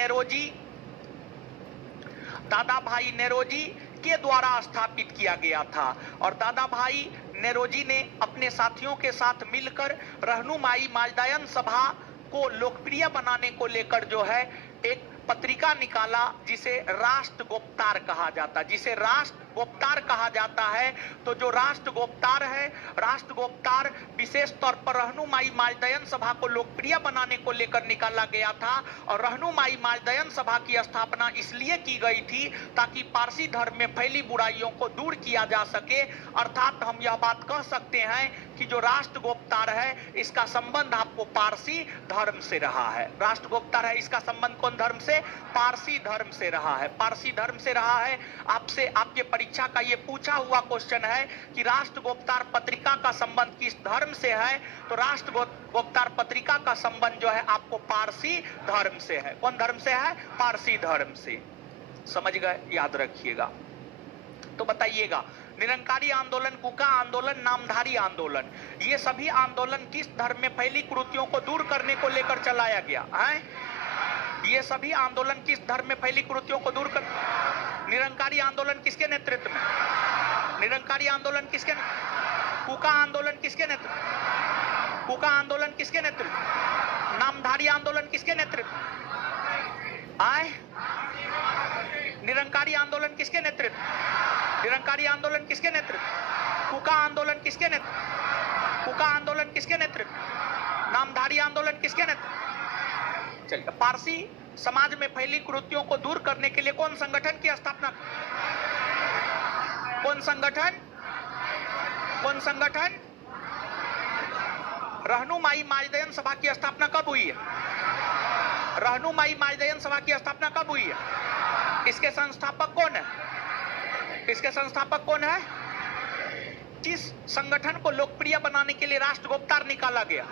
नेरोजी के द्वारा स्थापित किया गया था। और दादा भाई नेरोजी ने अपने साथियों के साथ मिलकर रहनुमाई माजदायन सभा को लोकप्रिय बनाने को लेकर जो है एक पत्रिका निकाला, जिसे राष्ट्र गोप्तार कहा जाता है। तो जो राष्ट्र गोप्तार विशेष तौर पर रहनुमाई माजदायन सभा को लोकप्रिय बनाने को लेकर निकाला गया था। और रहनुमाई माजदायन सभा की स्थापना इसलिए की गई थी ताकि पारसी धर्म में फैली बुराइयों को दूर किया जा सके। अर्थात हम यह बात कह सकते हैं कि जो राष्ट्र गोप्तार है, इसका संबंध आपको पारसी धर्म से रहा है। राष्ट्र गोप्तार है, इसका संबंध कौन धर्म से? पारसी धर्म से रहा है। पारसी धर्म से रहा है। आपसे आपके परीक्षा का ये पूछा हुआ क्वेश्चन है कि राष्ट्र गोप्तार पत्रिका का संबंध किस धर्म से है? तो राष्ट्र गोप्तार पत्रिका का संबंध जो है आपको पारसी धर्म से है। कौन धर्म से है? पारसी धर्म से। समझ गए? याद रखिएगा। तो बताइएगा, निरंकारी आंदोलन, कुका आंदोलन, नामधारी आंदोलन, ये सभी आंदोलन किस धर्म में फैली कुरीतियों को दूर करने को लेकर चलाया गया है? ये सभी आंदोलन किस धर्म में फैली कुरीतियों को दूर कर? निरंकारी आंदोलन किसके नेतृत्व में? निरंकारी आंदोलन किसके? कुका आंदोलन किसके नेतृत्व? कुका आंदोलन किसके नेतृत्व? नामधारी आंदोलन किसके नेतृत्व? आए? निरंकारी आंदोलन किसके नेतृत्व? निरंकारी आंदोलन किसके नेतृत्व? कुका आंदोलन किसके नेतृत्व? कुका आंदोलन किसके नेतृत्व? नामधारी आंदोलन किसके नेतृत्व? चलिए, पारसी समाज में फैली कुरीतियों को दूर करने के लिए कौन संगठन की स्थापना? कौन संगठन? कौन संगठन? रहनुमाई माजदायन सभा की स्थापना कब हुई है? रहनुमाई माजदायन सभा की स्थापना कब हुई है? इसके संस्थापक कौन है? इसके संस्थापक कौन है? किस संगठन को लोकप्रिय बनाने के लिए राष्ट्र गोप्तार निकाला गया?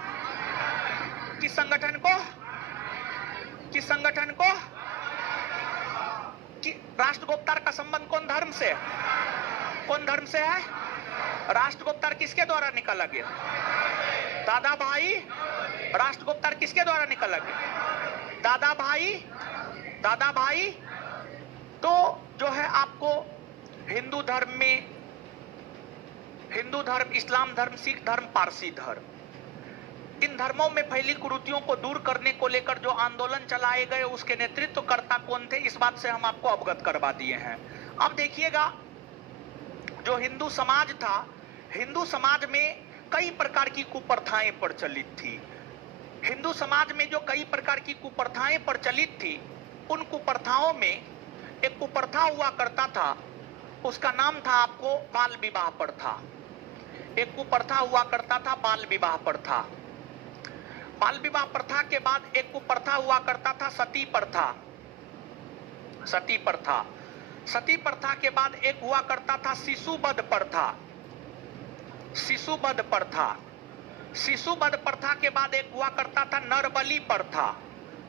किस संगठन को? किस संगठन को? राष्ट्र गोप्तार का संबंध कौन धर्म से है? कौन धर्म से है? राष्ट्र गोप्तार किसके द्वारा निकाला गया? दादा भाई। राष्ट्र गोप्तार किसके द्वारा निकाला गया? दादा भाई। तो जो है आपको हिंदू धर्म में, हिंदू धर्म, इस्लाम धर्म, सिख धर्म, पारसी धर्म, इन धर्मों में फैली कुरीतियों को दूर करने को लेकर जो आंदोलन चलाए गए, उसके नेतृत्वकर्ता कौन थे, इस बात से हम आपको अवगत करवा दिए हैं। अब देखिएगा, जो हिंदू समाज था, हिंदू समाज में कई प्रकार की कुप्रथाएं प्रचलित थी। हिंदू समाज में जो कई प्रकार की कुप्रथाएं प्रचलित थी, उन कुप्रथाओं में एक कुप्रथा हुआ करता था, उसका नाम था आपको बाल विवाह प्रथा। एक कुप्रथा हुआ करता था बाल विवाह प्रथा। बाल विवाह प्रथा के बाद एक कुप्रथा हुआ करता था सती प्रथा। सती प्रथा। सती प्रथा के बाद एक हुआ करता था शिशुवध प्रथा। शिशुवध प्रथा। शिशुवध प्रथा के बाद एक हुआ करता था नरबली प्रथा।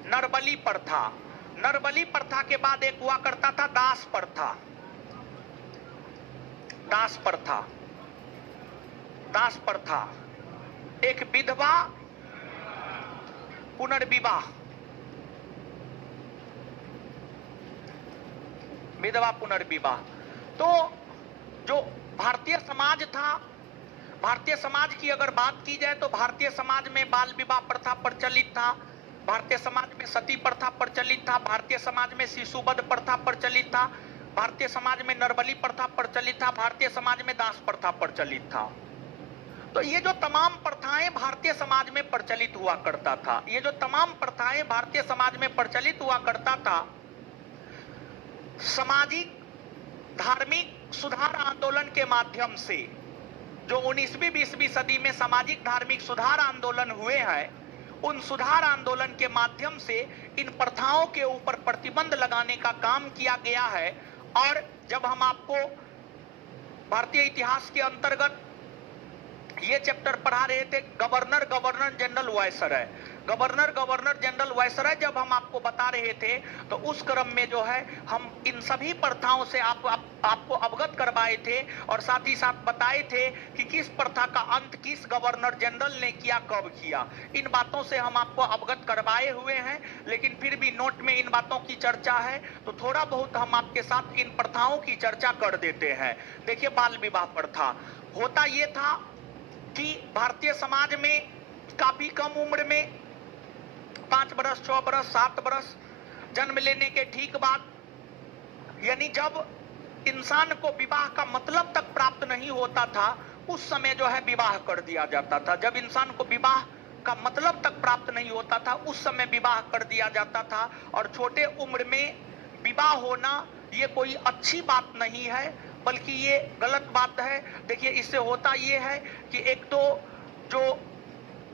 नरबली प्रथा। नरबली प्रथा के बाद एक हुआ करता था दास प्रथा। दास प्रथा। दास प्रथा। एक विधवा पुनर्विवाह। विधवा पुनर्विवाह। तो जो भारतीय समाज था, भारतीय समाज की अगर बात की जाए तो भारतीय समाज में बाल विवाह प्रथा प्रचलित था, भारतीय समाज में सती प्रथा प्रचलित था, भारतीय समाज में शिशुवध प्रथा प्रचलित था, भारतीय समाज में नरबली प्रथा प्रचलित था, भारतीय समाज में दास प्रथा प्रचलित था। तो ये जो तमाम प्रथाएं भारतीय समाज में प्रचलित हुआ करता था, ये जो तमाम प्रथाएं भारतीय समाज में प्रचलित हुआ करता था, सामाजिक धार्मिक सुधार आंदोलन के माध्यम से, जो 19वीं 20वीं सदी में सामाजिक धार्मिक सुधार आंदोलन हुए हैं, उन सुधार आंदोलन के माध्यम से इन प्रथाओं के ऊपर प्रतिबंध लगाने का काम किया गया है। और जब हम आपको भारतीय इतिहास के अंतर्गत ये चैप्टर पढ़ा रहे थे, governor general viceroy, governor general viceroy जब हम आपको बता रहे थे तो उस क्रम में जो है हम इन सभी प्रथाओं से आपको अवगत करवाए थे और साथ ही साथ बताए थे कि किस प्रथा का अंत किस गवर्नर जनरल ने किया, कब किया। इन बातों से हम आपको अवगत करवाए हुए हैं, लेकिन फिर भी नोट में इन बातों की चर्चा है तो थोड़ा बहुत हम आपके साथ इन प्रथाओं की चर्चा कर देते हैं। देखिए, बाल विवाह प्रथा होता यह था कि भारतीय समाज में काफी कम उम्र में 5 बरस, 6 बरस, 7 बरस जन्म लेने के ठीक बाद, यानी जब इंसान को विवाह का मतलब तक प्राप्त नहीं होता था उस समय जो है विवाह कर दिया जाता था। जब इंसान को विवाह का मतलब तक प्राप्त नहीं होता था उस समय विवाह कर दिया जाता था। और छोटे उम्र में विवाह होना ये कोई अच्छी बात नहीं है, बल्कि ये गलत बात है। देखिए, इससे होता ये है कि एक तो जो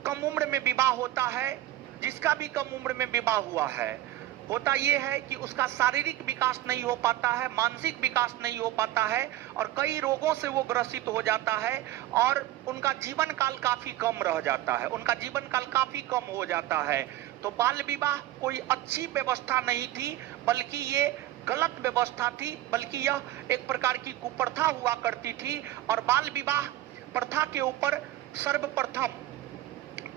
कम उम्र में विवाह होता है, जिसका भी कम उम्र में विवाह हुआ है, होता यह है कि उसका शारीरिक विकास नहीं हो पाता है, मानसिक विकास नहीं हो पाता है और कई रोगों से वो ग्रसित हो जाता है और उनका जीवन काल काफी कम रह जाता है, उनका जीवन काल काफी कम हो जाता है। तो बाल विवाह कोई अच्छी व्यवस्था नहीं थी, बल्कि ये गलत व्यवस्था थी, बल्कि यह एक प्रकार की कुप्रथा हुआ करती थी। और बाल विवाह प्रथा के ऊपर सर्वप्रथम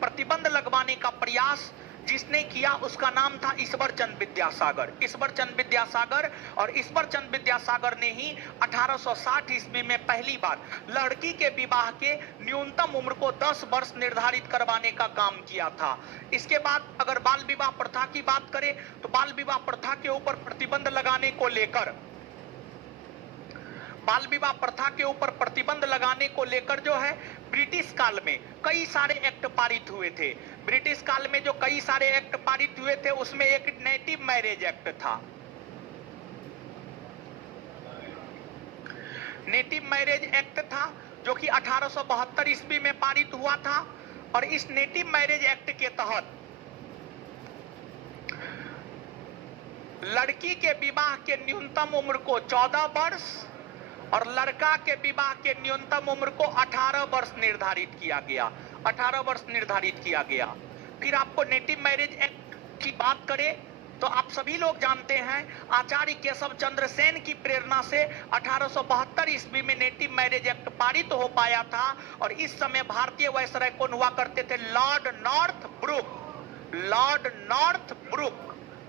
प्रतिबंध लगवाने का प्रयास जिसने किया उसका नाम था ईश्वरचंद विद्यासागर। ईश्वरचंद विद्यासागर, और ईश्वरचंद विद्यासागर ने ही 1860 ईस्वी में पहली बार लड़की के विवाह के न्यूनतम उम्र को 10 वर्ष निर्धारित करवाने का काम किया था। इसके बाद अगर बाल विवाह प्रथा की बात करें तो बाल विवाह प्रथा के ऊपर प्रतिबंध लगाने को लेकर, बाल विवाह प्रथा के ऊपर प्रतिबंध लगाने को लेकर जो है ब्रिटिश काल में कई सारे एक्ट पारित हुए थे। ब्रिटिश काल में जो कई सारे एक्ट पारित हुए थे उसमें एक नेटिव मैरिज एक्ट था। नेटिव मैरिज एक्ट था जो कि 1872 ईस्वी में पारित हुआ था। और इस नेटिव मैरिज एक्ट के तहत लड़की के विवाह के न्यूनतम उम्र को 14 वर्ष और लड़का के विवाह के न्यूनतम उम्र को 18 वर्ष निर्धारित किया गया। 18 वर्ष निर्धारित किया गया। फिर आपको नेटिव मैरिज एक्ट की बात करें तो आप सभी लोग जानते हैं आचार्य केशव चंद्र सेन की प्रेरणा से 1872 ईस्वी में नेटिव मैरिज एक्ट पारित हो पाया था। और इस समय भारतीय वायसराय कौन हुआ करते थे? Lord Northbrook. लॉर्ड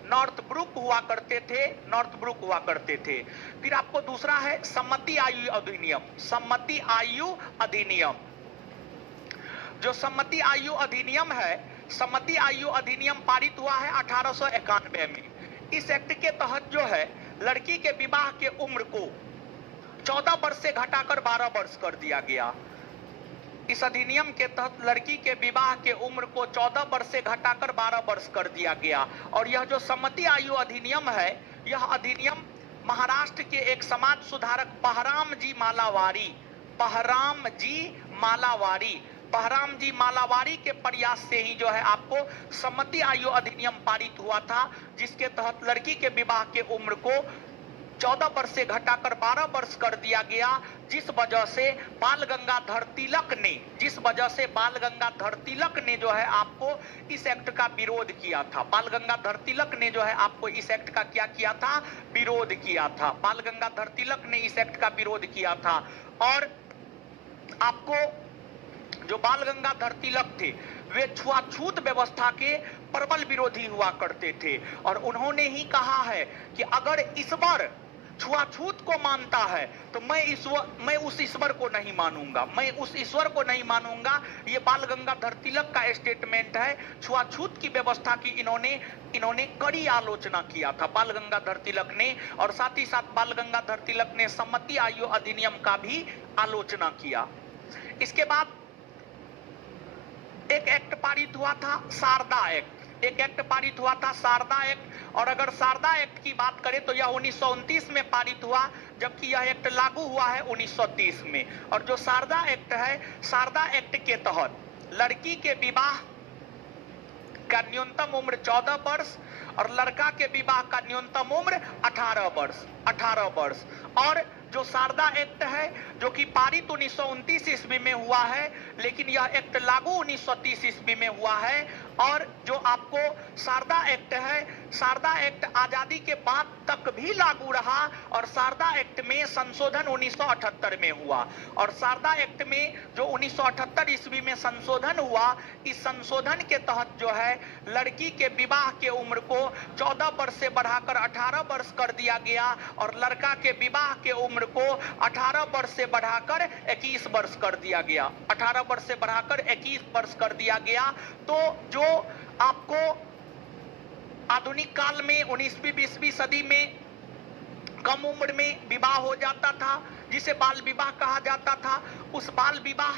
नॉर्थब्रुक हुआ करते थे, नॉर्थब्रुक हुआ करते थे। फिर आपको दूसरा है सम्मति आयु अधिनियम। सम्मति आयु अधिनियम, जो सम्मति आयु अधिनियम है, सम्मति आयु अधिनियम पारित हुआ है 1891 में। इस एक्ट के तहत जो है लड़की के विवाह के उम्र को 14 वर्ष से घटाकर 12 वर्ष कर दिया गया। इस अधिनियम के तहत लड़की के विवाह के उम्र को 14 वर्ष से घटाकर 12 वर्ष कर दिया गया। और यह जो सम्मति आयु अधिनियम है, यह अधिनियम महाराष्ट्र के एक समाज सुधारक बहराम जी मालावारी के प्रयास से ही जो है आपको सम्मति आयु अधिनियम पारित हुआ था, जिसके तहत लड़की के विवाह के उम्र को 14 वर्ष से घटाकर 12 वर्ष कर दिया गया। जिस वजह से बाल गंगाधर तिलक ने जो है आपको इस एक्ट का विरोध किया था। बाल गंगाधर तिलक ने जो है आपको इस एक्ट का क्या किया था? विरोध किया था। बाल गंगाधर तिलक ने इस एक्ट का विरोध किया था। और आपको जो बाल गंगाधर तिलक थे वे छुआछूत व्यवस्था के प्रबल विरोधी हुआ करते थे। और उन्होंने ही कहा है कि अगर ईश्वर छुआछूत को मानता है तो मैं उस ईश्वर को नहीं मानूंगा। ये बाल गंगाधर तिलक का स्टेटमेंट है। छुआछूत की व्यवस्था की इन्होंने कड़ी आलोचना किया था बाल गंगाधर तिलक ने। और साथ ही साथ बाल गंगाधर तिलक ने सम्मति आयु अधिनियम का भी आलोचना किया। इसके बाद एक एक्ट पारित हुआ था, शारदा एक्ट। एक एक्ट पारित हुआ था, शारदा एक्ट। और अगर शारदा एक्ट की बात करें तो यह 1929 में पारित हुआ, जबकि यह एक्ट लागू हुआ है 1930 में। और जो शारदा एक्ट है, शारदा एक्ट के तहत लड़की के विवाह का न्यूनतम उम्र 14 वर्ष और लड़का के विवाह का न्यूनतम उम्र 18 वर्ष। और जो शारदा एक्ट है जो कि पारित 1929 ईस्वी में हुआ है, लेकिन यह एक्ट लागू 1930 ईस्वी में हुआ है। और जो आपको शारदा एक्ट है, शारदा एक्ट आजादी के बाद तक भी लागू रहा और शारदा एक्ट में संशोधन 1978 में हुआ। और शारदा एक्ट में जो 1978 ईस्वी में संशोधन हुआ, इस संशोधन के तहत जो है लड़की के विवाह के उम्र को 14 वर्ष से बढ़ाकर 18 वर्ष कर दिया गया और लड़का के विवाह के उम्र को 18 वर्ष से बढ़ाकर 21 वर्ष कर दिया गया। 18 वर्ष से बढ़ाकर 21 वर्ष कर दिया गया। तो जो आपको आधुनिक काल में 19वीं 20वीं सदी में कम उम्र में विवाह हो जाता था, जिसे बाल विवाह कहा जाता था, उस बाल विवाह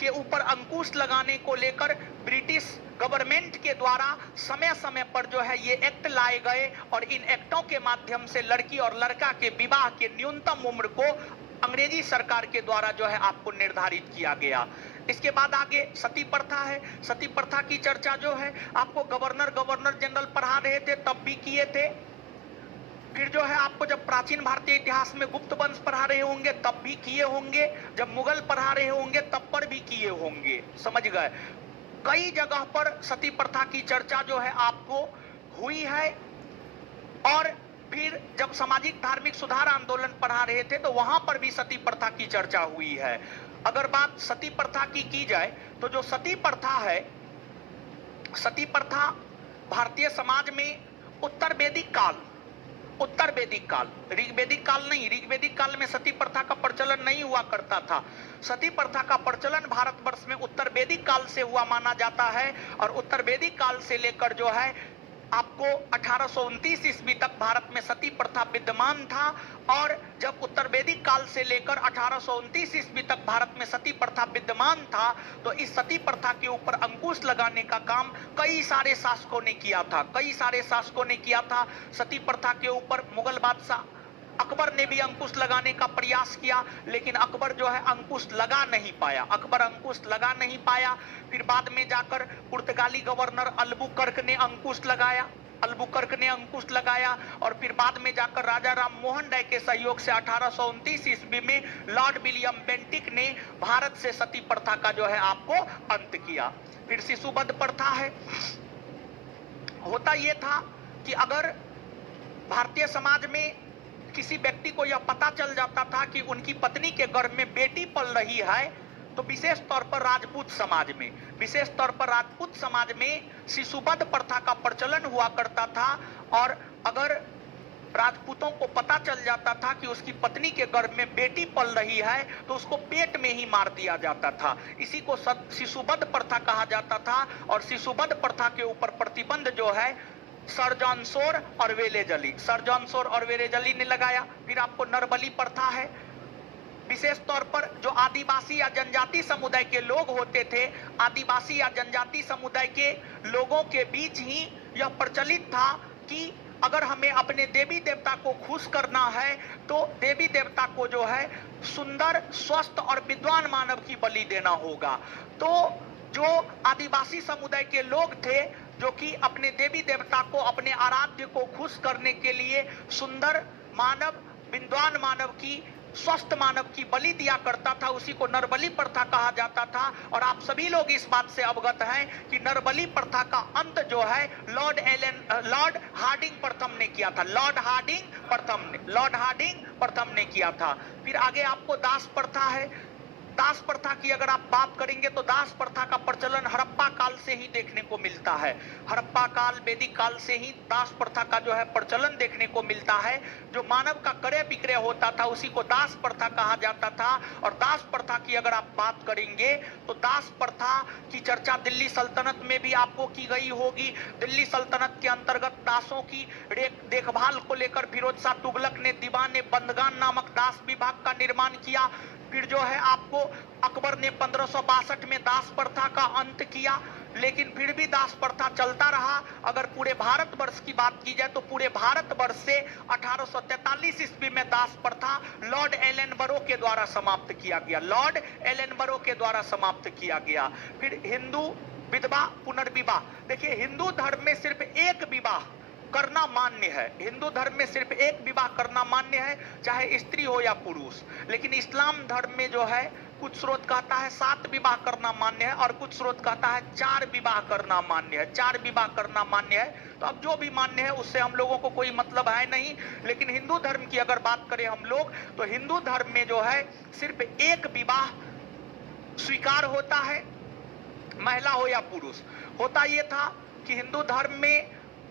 के ऊपर अंकुश लगाने को लेकर ब्रिटिश गवर्नमेंट के द्वारा समय समय पर जो है ये एक्ट लाए गए और इन एक्टों के माध्यम से लड़की और लड़का के विवाह के न्यूनतम उम्र को अंग्रेजी सरकार के द्वारा जो है आपको निर्धारित किया गया। इसके बाद आगे सती प्रथा है। सती प्रथा की चर्चा जो है आपको गवर्नर जनरल पढ़ा रहे थे तब भी किए थे। फिर जो है आपको जब प्राचीन भारतीय इतिहास में गुप्त वंश पढ़ा रहे होंगे तब भी किए होंगे, जब मुगल पढ़ा रहे होंगे तब पर भी किए होंगे। समझ गए? कई जगह पर सती प्रथा की चर्चा जो है आपको हुई है। और फिर जब सामाजिक धार्मिक सुधार आंदोलन पढ़ा रहे थे तो वहां पर भी सती प्रथा की चर्चा हुई है। अगर बात सती प्रथा की जाए तो जो सती प्रथा है, सती प्रथा भारतीय समाज में उत्तर वैदिक काल, ऋग्वेदिक काल नहीं, ऋग्वेदिक काल में सती प्रथा का प्रचलन नहीं हुआ करता था। सती प्रथा का प्रचलन भारतवर्ष में उत्तर वैदिक काल से हुआ माना जाता है और उत्तर वैदिक काल से लेकर जो है आपको 1829 ईस्वी तक भारत में सती प्रथा विद्यमान था। और जब उत्तर वैदिक काल से लेकर 1829 ईस्वी तक भारत में सती प्रथा विद्यमान था तो इस सती प्रथा के ऊपर अंकुश लगाने का काम कई सारे शासकों ने किया था। सती प्रथा के ऊपर मुगल बादशाह अकबर ने भी अंकुश लगाने का प्रयास किया, लेकिन अकबर जो है अंकुश लगा नहीं पाया। फिर बाद में जाकर पुर्तगाली गवर्नर अल्बुकर्क ने अंकुश लगाया और फिर बाद में जाकर राजा राम मोहन राय के सहयोग से 1829 ईस्वी में लॉर्ड विलियम बेंटिक ने भारत से सती प्रथा का जो है आपको अंत किया। फिर शिशुबद्ध प्रथा है। होता यह था कि अगर भारतीय समाज में किसी व्यक्ति को यह पता चल जाता था कि उनकी पत्नी के गर्भ में बेटी पल रही है तो विशेष तौर पर राजपूत समाज में शिशुबद्ध प्रथा का प्रचलन हुआ करता था। और अगर राजपूतों को पता चल जाता था कि उसकी पत्नी के गर्भ में बेटी पल रही है तो उसको पेट में ही मार दिया जाता था। इसी को शिशुबद्ध प्रथा कहा जाता था। और शिशुबद्ध प्रथा के ऊपर प्रतिबंध जो है सर जॉन शोर और वेलेजली ने लगाया। फिर आपको नरबली प्रथा है। विशेष तौर पर जो आदिवासी या जनजाति समुदाय के लोग होते थे, आदिवासी या जनजाति समुदाय के लोगों के बीच ही यह प्रचलित था कि अगर हमें अपने देवी देवता को खुश करना है तो देवी देवता को जो है सुंदर, स्वस्थ और विद्वान मानव की बलि देना होगा। तो जो आदिवासी समुदाय के लोग थे जो कि अपने देवी देवता को, अपने आराध्य को खुश करने के लिए सुंदर मानव, विद्वान मानव की, स्वस्थ मानव की बलि दिया करता था, उसी को नरबली प्रथा कहा जाता था। और आप सभी लोग इस बात से अवगत हैं कि नरबली प्रथा का अंत जो है लॉर्ड हार्डिंग प्रथम ने किया था। लॉर्ड हार्डिंग प्रथम ने किया था। फिर आगे आपको दास प्रथा है। दास प्रथा की अगर आप बात करेंगे तो दास प्रथा का प्रचलन हड़प्पा काल से ही देखने को मिलता है। हड़प्पा काल, वैदिक काल से ही दास प्रथा का जो है प्रचलन देखने को मिलता है। जो मानव का क्रय विक्रय होता था उसी को दास प्रथा कहा जाता था। और दास प्रथा की अगर आप बात करेंगे तो दास प्रथा की चर्चा दिल्ली सल्तनत में भी आपको की गई होगी। दिल्ली सल्तनत के अंतर्गत दासों की देखभाल को लेकर फिरोज शाह तुगलक ने दीवान बंदगान नामक दास विभाग का निर्माण किया। फिर जो है आपको अकबर ने 1562 में दास प्रथा का अंत किया, लेकिन फिर भी दास प्रथा चलता रहा। अगर पूरे भारतवर्ष की बात की जाए तो पूरे भारतवर्ष से 1843 ईस्वी में दास प्रथा लॉर्ड एलनबरो के द्वारा समाप्त किया गया। फिर हिंदू विधवा पुनर्विवाह। देखिए, हिंदू धर्म में सिर्फ एक विवाह करना मान्य है। हिंदू धर्म में सिर्फ एक विवाह करना मान्य है, चाहे स्त्री हो या पुरुष। लेकिन इस्लाम धर्म में जो है कुछ स्रोत कहता है 7 विवाह करना मान्य है, और कुछ स्रोत कहता है 4 विवाह करना मान्य है। 4 विवाह करना मान्य है, तो अब जो भी मान्य है उससे हम लोगों को कोई मतलब है नहीं। लेकिन हिंदू धर्म की अगर बात करें हम लोग, तो हिंदू धर्म में जो है सिर्फ एक विवाह स्वीकार होता है, महिला हो या पुरुष। होता यह था कि हिंदू धर्म में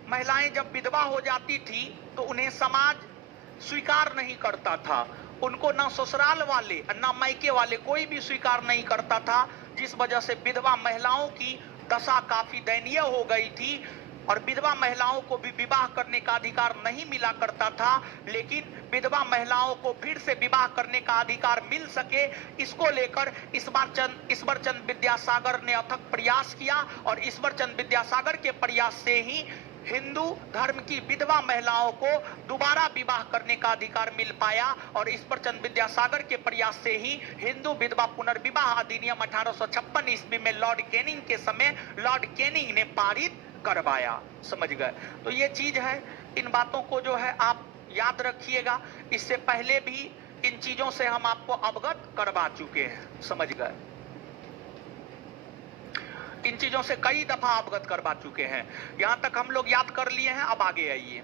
महिलाएं जब विधवा हो जाती थी तो उन्हें समाज स्वीकार नहीं करता था, उनको ना ससुराल वाले ना मायके वाले कोई भी स्वीकार नहीं करता था, जिस वजह से विधवा महिलाओं की दशा काफी दयनीय हो गई थी और विधवा महिलाओं को भी विवाह करने का अधिकार नहीं मिला करता था। लेकिन विधवा महिलाओं को फिर से विवाह करने का अधिकार मिल सके, इसको लेकर ईश्वरचंद विद्यासागर ने अथक प्रयास किया, और ईश्वरचंद विद्यासागर के प्रयास से ही हिंदू धर्म की विधवा महिलाओं को दोबारा विवाह करने का अधिकार मिल पाया, और ईश्वरचंद विद्यासागर के प्रयास से ही हिंदू विधवा पुनर्विवाह अधिनियम 1856 ईस्वी में लॉर्ड कैनिंग के समय लॉर्ड कैनिंग ने पारित करवाया। समझ गए? तो ये चीज है, इन बातों को जो है आप याद रखिएगा। इससे पहले भी इन चीजों से हम आपको अवगत करवा चुके हैं। समझ गए? इन चीजों से कई दफा अवगत करवा चुके हैं, यहां तक हम लोग याद कर लिए हैं। अब आगे आइए,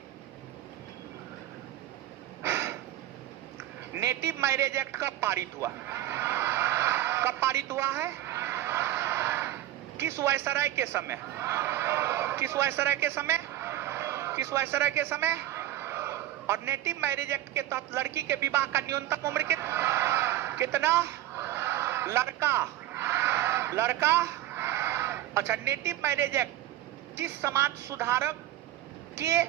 नेटिव मैरिज एक्ट कब पारित हुआ? कब पारित हुआ है? किस वायसराय के समय? किस वायसराय के समय? किस वायसराय के समय? और नेटिव मैरिज एक्ट के तहत लड़की के विवाह का न्यूनतम उम्र कितना? लड़का। अच्छा, नेटिव मैरिज एक्ट जिस समाज सुधारक के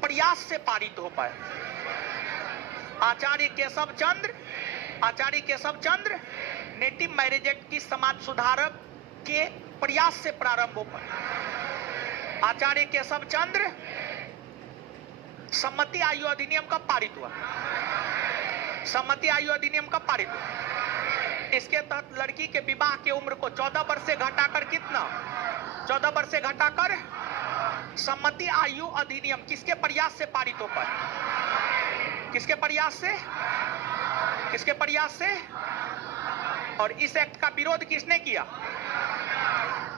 प्रयास से पारित हो पाए, आचार्य केशव चंद्र नेटिव मैरिज एक्ट की समाज सुधारक के प्रयास से प्रारंभ हो पाए। आचार्य केशव चंद्र। सम्मति आयु अधिनियम कब पारित हुआ? सम्मति आयु अधिनियम कब पारित हुआ? इसके तहत लड़की के विवाह के उम्र को 14 वर्ष से घटाकर कितना? 14 वर्ष से घटाकर सम्मति आयु अधिनियम किसके प्रयास से पारित हो पाए? किसके प्रयास से? किसके प्रयास से? और इस एक्ट का विरोध किसने किया?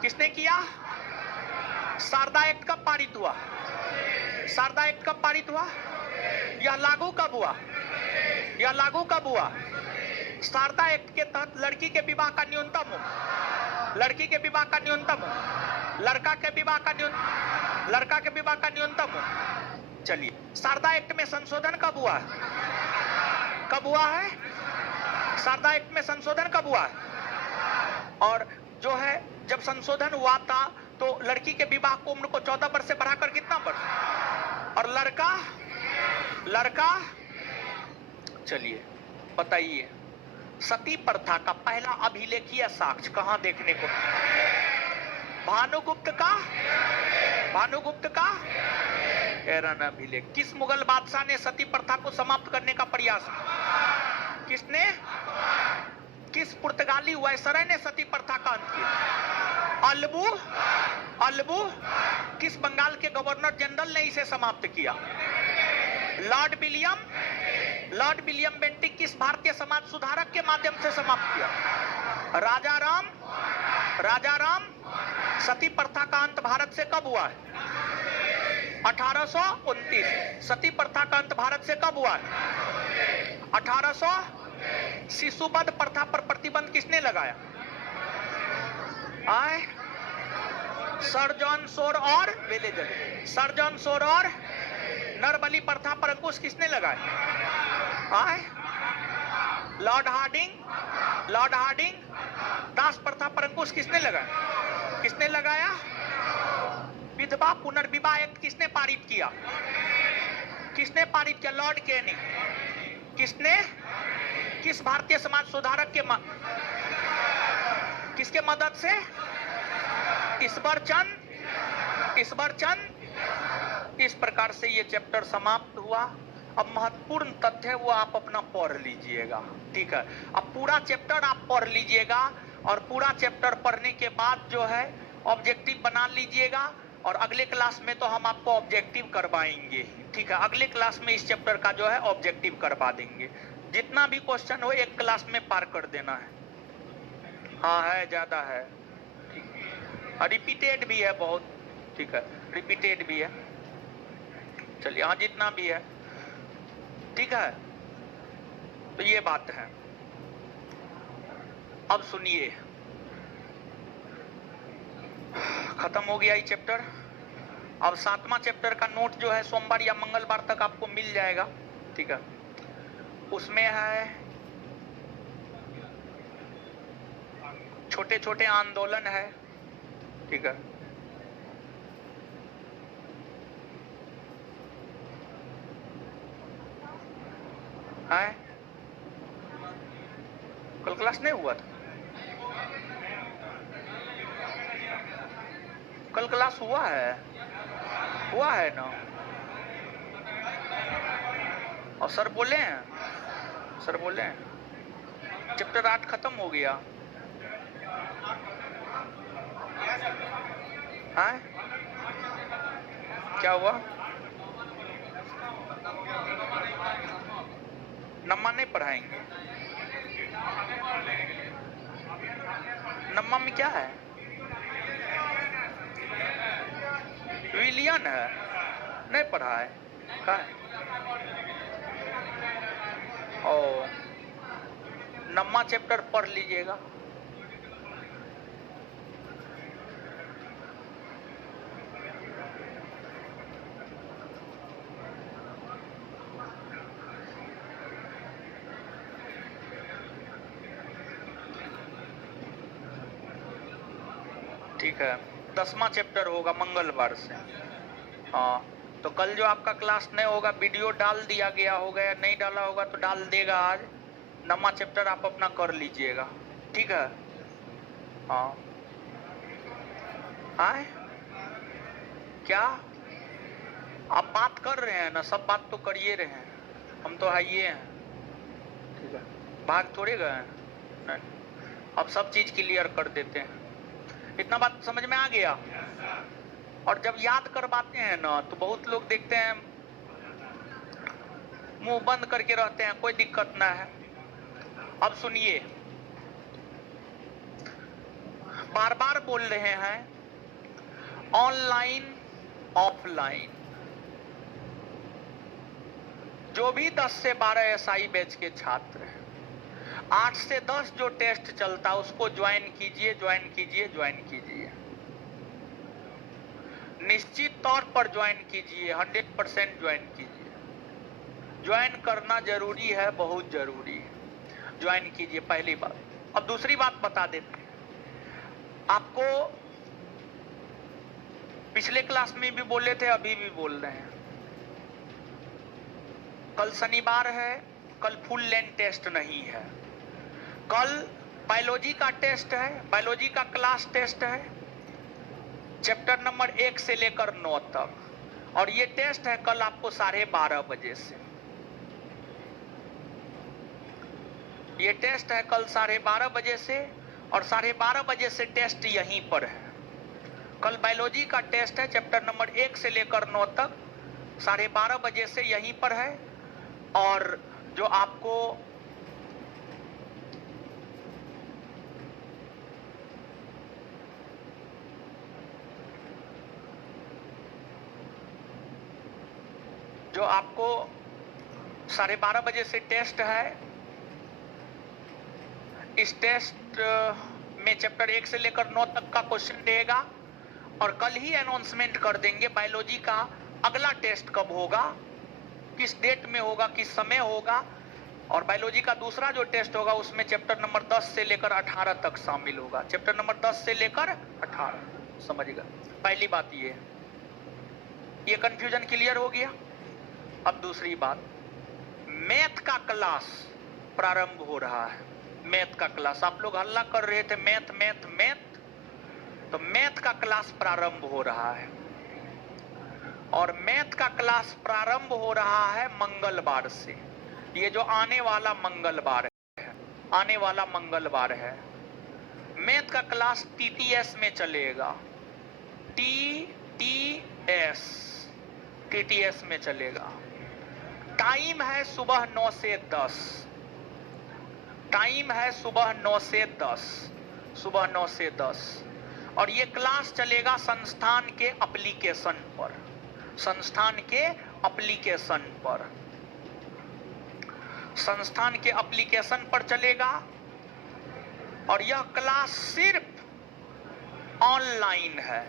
किसने किया? शारदा एक्ट कब पारित हुआ? शारदा एक्ट कब पारित हुआ? यह लागू कब हुआ? यह लागू कब हुआ? शारदा एक्ट के तहत लड़की के विवाह का न्यूनतम, लड़की के विवाह का न्यूनतम, लड़का के विवाह का न्यूनतम। चलिए, शारदा एक्ट में संशोधन कब हुआ है? कब हुआ है? शारदा एक्ट में संशोधन कब हुआ है? और जो है जब संशोधन हुआ था तो लड़की के विवाह की उम्र को 14 वर्ष से बढ़ाकर कितना वर्ष? और लड़का। चलिए बताइए, सती प्रथा का पहला अभिलेखीय साक्ष्य कहां देखने को? भानुगुप्त का एरन अभिलेख। किस मुगल बादशाह ने सती प्रथा को समाप्त करने का प्रयास किया? किसने? किस पुर्तगाली वायसराय ने सती प्रथा का अंत किया? अल्बू। किस बंगाल के गवर्नर जनरल ने इसे समाप्त किया? Lord William Bentinck. किस भारतीय समाज सुधारक के माध्यम से समाप्त किया? राजा राम। सती प्रथा का अंत भारत से कब हुआ है? 1829। सती प्रथा का अंत भारत से कब हुआ है? 1800। शिशुवध प्रथा पर प्रतिबंध किसने लगाया? सर जॉन शोर और वेलेजली। सर जॉन शोर और नरबली प्रथा पर अंकुश किसने लगाया? Lord Hardinge. दास प्रथा पर अंकुश किसने लगाया? विधवा पुनर्विवाह एक्ट किसने पारित किया? Lord Canning. किसने? किस भारतीय समाज सुधारक के किसके मदद से? ईश्वरचंद। इस प्रकार से ये चैप्टर समाप्त हुआ। अब महत्वपूर्ण तथ्य है वो आप अपना पढ़ लीजिएगा, ठीक है? अब पूरा चैप्टर आप पढ़ लीजिएगा, और पूरा चैप्टर पढ़ने के बाद जो है ऑब्जेक्टिव बना लीजिएगा, और अगले क्लास में तो हम आपको ऑब्जेक्टिव करवाएंगे, ठीक है? अगले क्लास में इस चैप्टर का जो है ऑब्जेक्टिव करवा देंगे। जितना भी क्वेश्चन हो एक क्लास में पार कर देना है। हाँ है, ज्यादा है, रिपीटेड भी है बहुत, ठीक है, रिपीटेड भी है। चलिए, हाँ जितना भी है, ठीक है। तो ये बात है। अब सुनिए, खत्म हो गया ये चैप्टर। अब 7वां चैप्टर का नोट जो है सोमवार या मंगलवार तक आपको मिल जाएगा, ठीक है। उसमें है छोटे छोटे आंदोलन है, ठीक है। है, कल क्लास नहीं हुआ था? कल क्लास हुआ है ना? और सर बोले हैं, चैप्टर 8 खत्म हो गया है। क्या हुआ? नम्मा नहीं पढ़ाएंगे? नम्मा में क्या है? विलियन है, नहीं पढ़ा है, क्या है? ओ, नम्मा चैप्टर पढ़ लीजिएगा। ठीक है, 10वां चैप्टर होगा मंगलवार से। हाँ, तो कल जो आपका क्लास नहीं होगा, वीडियो डाल दिया गया होगा या नहीं डाला होगा तो डाल देगा आज। 9वां चैप्टर आप अपना कर लीजिएगा, ठीक है। हाँ, आए क्या आप बात कर रहे हैं ना? सब बात तो करिए रहे हैं, हम तो है ये हैं, ठीक है। भाग थोड़े गए हैं, नहीं। अब सब चीज क्लियर कर देते हैं। इतना बात समझ में आ गया? और जब याद करवाते हैं ना तो बहुत लोग देखते हैं मुंह बंद करके रहते हैं, कोई दिक्कत ना है। अब सुनिए, बार बार बोल रहे हैं ऑनलाइन ऑफलाइन। जो भी 10 से 12 एसआई बैच के छात्र हैं, 8 से 10 जो टेस्ट चलता उसको ज्वाइन कीजिए, ज्वाइन कीजिए, ज्वाइन कीजिए। निश्चित तौर पर ज्वाइन कीजिए, 100% ज्वाइन कीजिए। ज्वाइन करना जरूरी है, बहुत जरूरी है, ज्वाइन कीजिए, पहली बात। अब दूसरी बात बता देते हैं आपको, पिछले क्लास में भी बोले थे, अभी भी बोल रहे हैं। कल शनिवार है, कल फुल लेंथ टेस्ट नहीं है। कल बायोलॉजी का टेस्ट है, बायोलॉजी का क्लास टेस्ट है, चैप्टर नंबर 1 से लेकर 9 तक। और ये टेस्ट है कल आपको 12:30 बजे से। ये टेस्ट है कल 12:30 बजे से, और 12:30 बजे से टेस्ट यहीं पर है। कल बायोलॉजी का टेस्ट है, चैप्टर नंबर 1 से लेकर 9 तक, 12:30 बजे से यहीं पर है। और जो आपको जो आपको 12:30 बजे से टेस्ट है, इस टेस्ट में चैप्टर 1 से लेकर 9 तक का क्वेश्चन देगा। और कल ही अनाउंसमेंट कर देंगे बायोलॉजी का अगला टेस्ट कब होगा, किस डेट में होगा, किस समय होगा। और बायोलॉजी का दूसरा जो टेस्ट होगा उसमें चैप्टर नंबर 10 से लेकर 18 तक शामिल होगा। चैप्टर नंबर 10 से लेकर 18, समझिएगा। पहली बात ये कंफ्यूजन क्लियर हो गया। अब दूसरी बात, मैथ का क्लास प्रारंभ हो रहा है। मैथ का क्लास, आप लोग हल्ला कर रहे थे मैथ मैथ मैथ, तो मैथ का क्लास प्रारंभ हो रहा है। और मैथ का क्लास प्रारंभ हो रहा है मंगलवार से। ये जो आने वाला मंगलवार है, आने वाला मंगलवार है। मैथ का क्लास टीटीएस में चलेगा, टीटीएस में चलेगा। टाइम है सुबह 9 से 10, टाइम है सुबह 9 से 10। सुबह 9 से 10। और ये क्लास चलेगा संस्थान के एप्लीकेशन पर, संस्थान के एप्लीकेशन पर, संस्थान के एप्लीकेशन पर चलेगा। और यह क्लास सिर्फ ऑनलाइन है।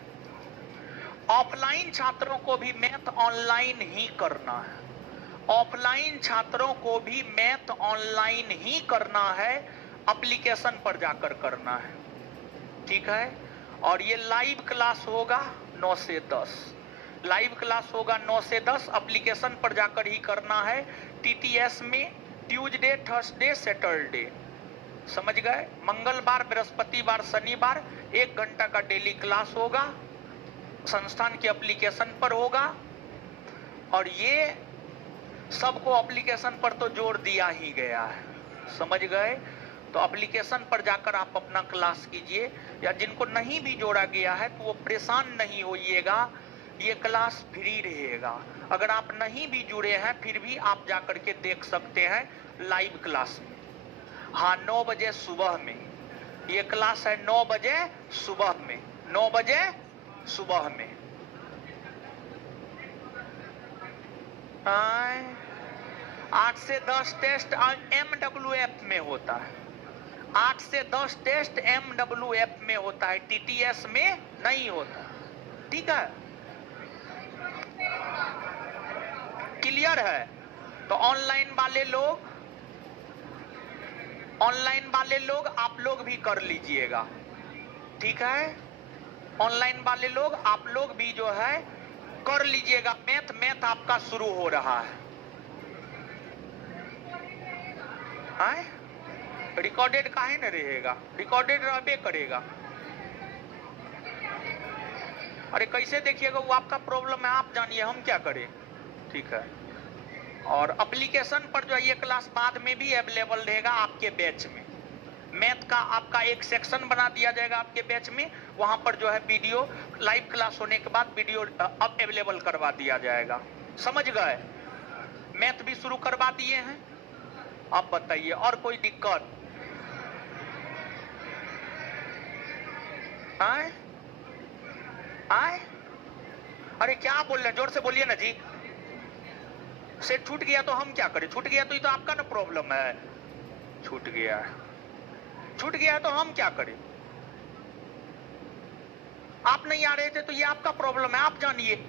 ऑफलाइन छात्रों को भी मैथ ऑनलाइन ही करना है, ऑफलाइन छात्रों को भी मैथ ऑनलाइन ही करना है, एप्लीकेशन पर जाकर करना है, ठीक है। और ये लाइव क्लास होगा 9 से 10, लाइव क्लास होगा 9 से 10, एप्लीकेशन पर जाकर ही करना है। टीटीएस में ट्यूसडे, थर्सडे, सैटरडे, समझ गए। मंगलवार, बृहस्पतिवार, शनिवार 1 घंटा का डेली क्लास होगा, संस्थान के एप्लीकेशन पर होगा। और ये सबको एप्लीकेशन पर तो जोड़ दिया ही गया है, समझ गए। तो एप्लीकेशन पर जाकर आप अपना क्लास कीजिए, या जिनको नहीं भी जोड़ा गया है तो वो परेशान नहीं होइएगा, ये क्लास फ्री रहेगा। अगर आप नहीं भी जुड़े हैं फिर भी आप जाकर के देख सकते हैं लाइव क्लास में। हाँ, 9 बजे सुबह में ये क्लास है, 9 बजे सुबह में, 9 बजे सुबह में। 8 से 10 टेस्ट MWF में होता है, 8 से 10 टेस्ट MWF में होता है, TTS में नहीं होता, ठीक है। क्लियर है। तो ऑनलाइन वाले लोग, ऑनलाइन वाले लोग आप लोग भी कर लीजिएगा, ठीक है। ऑनलाइन वाले लोग आप लोग भी जो है कर लीजिएगा। मैथ आपका शुरू हो रहा है, रिकॉर्डेड काहे न रहेगा, रिकॉर्डेड रहबे करेगा। अरे कैसे देखिएगा, वो आपका प्रॉब्लम है, आप जानिए, हम क्या करें, ठीक है। और एप्लीकेशन पर जो है ये क्लास बाद में भी अवेलेबल रहेगा आपके बैच में। मैथ का आपका एक सेक्शन बना दिया जाएगा आपके बैच में, वहां पर जो है वीडियो लाइव क्लास होने के बाद वीडियो अब अवेलेबल करवा दिया जाएगा, समझ गए। मैथ भी शुरू करवा दिए हैं। अब बताइए और कोई दिक्कत? आए आए, अरे क्या बोल रहे हैं, जोर से बोलिए ना जी। सेट छूट गया तो हम क्या करें, छूट गया तो ये तो आपका ना प्रॉब्लम है, छूट गया है, छूट गया तो हम क्या करें। आप नहीं आ रहे थे तो ये आपका प्रॉब्लम है, आप जानिए।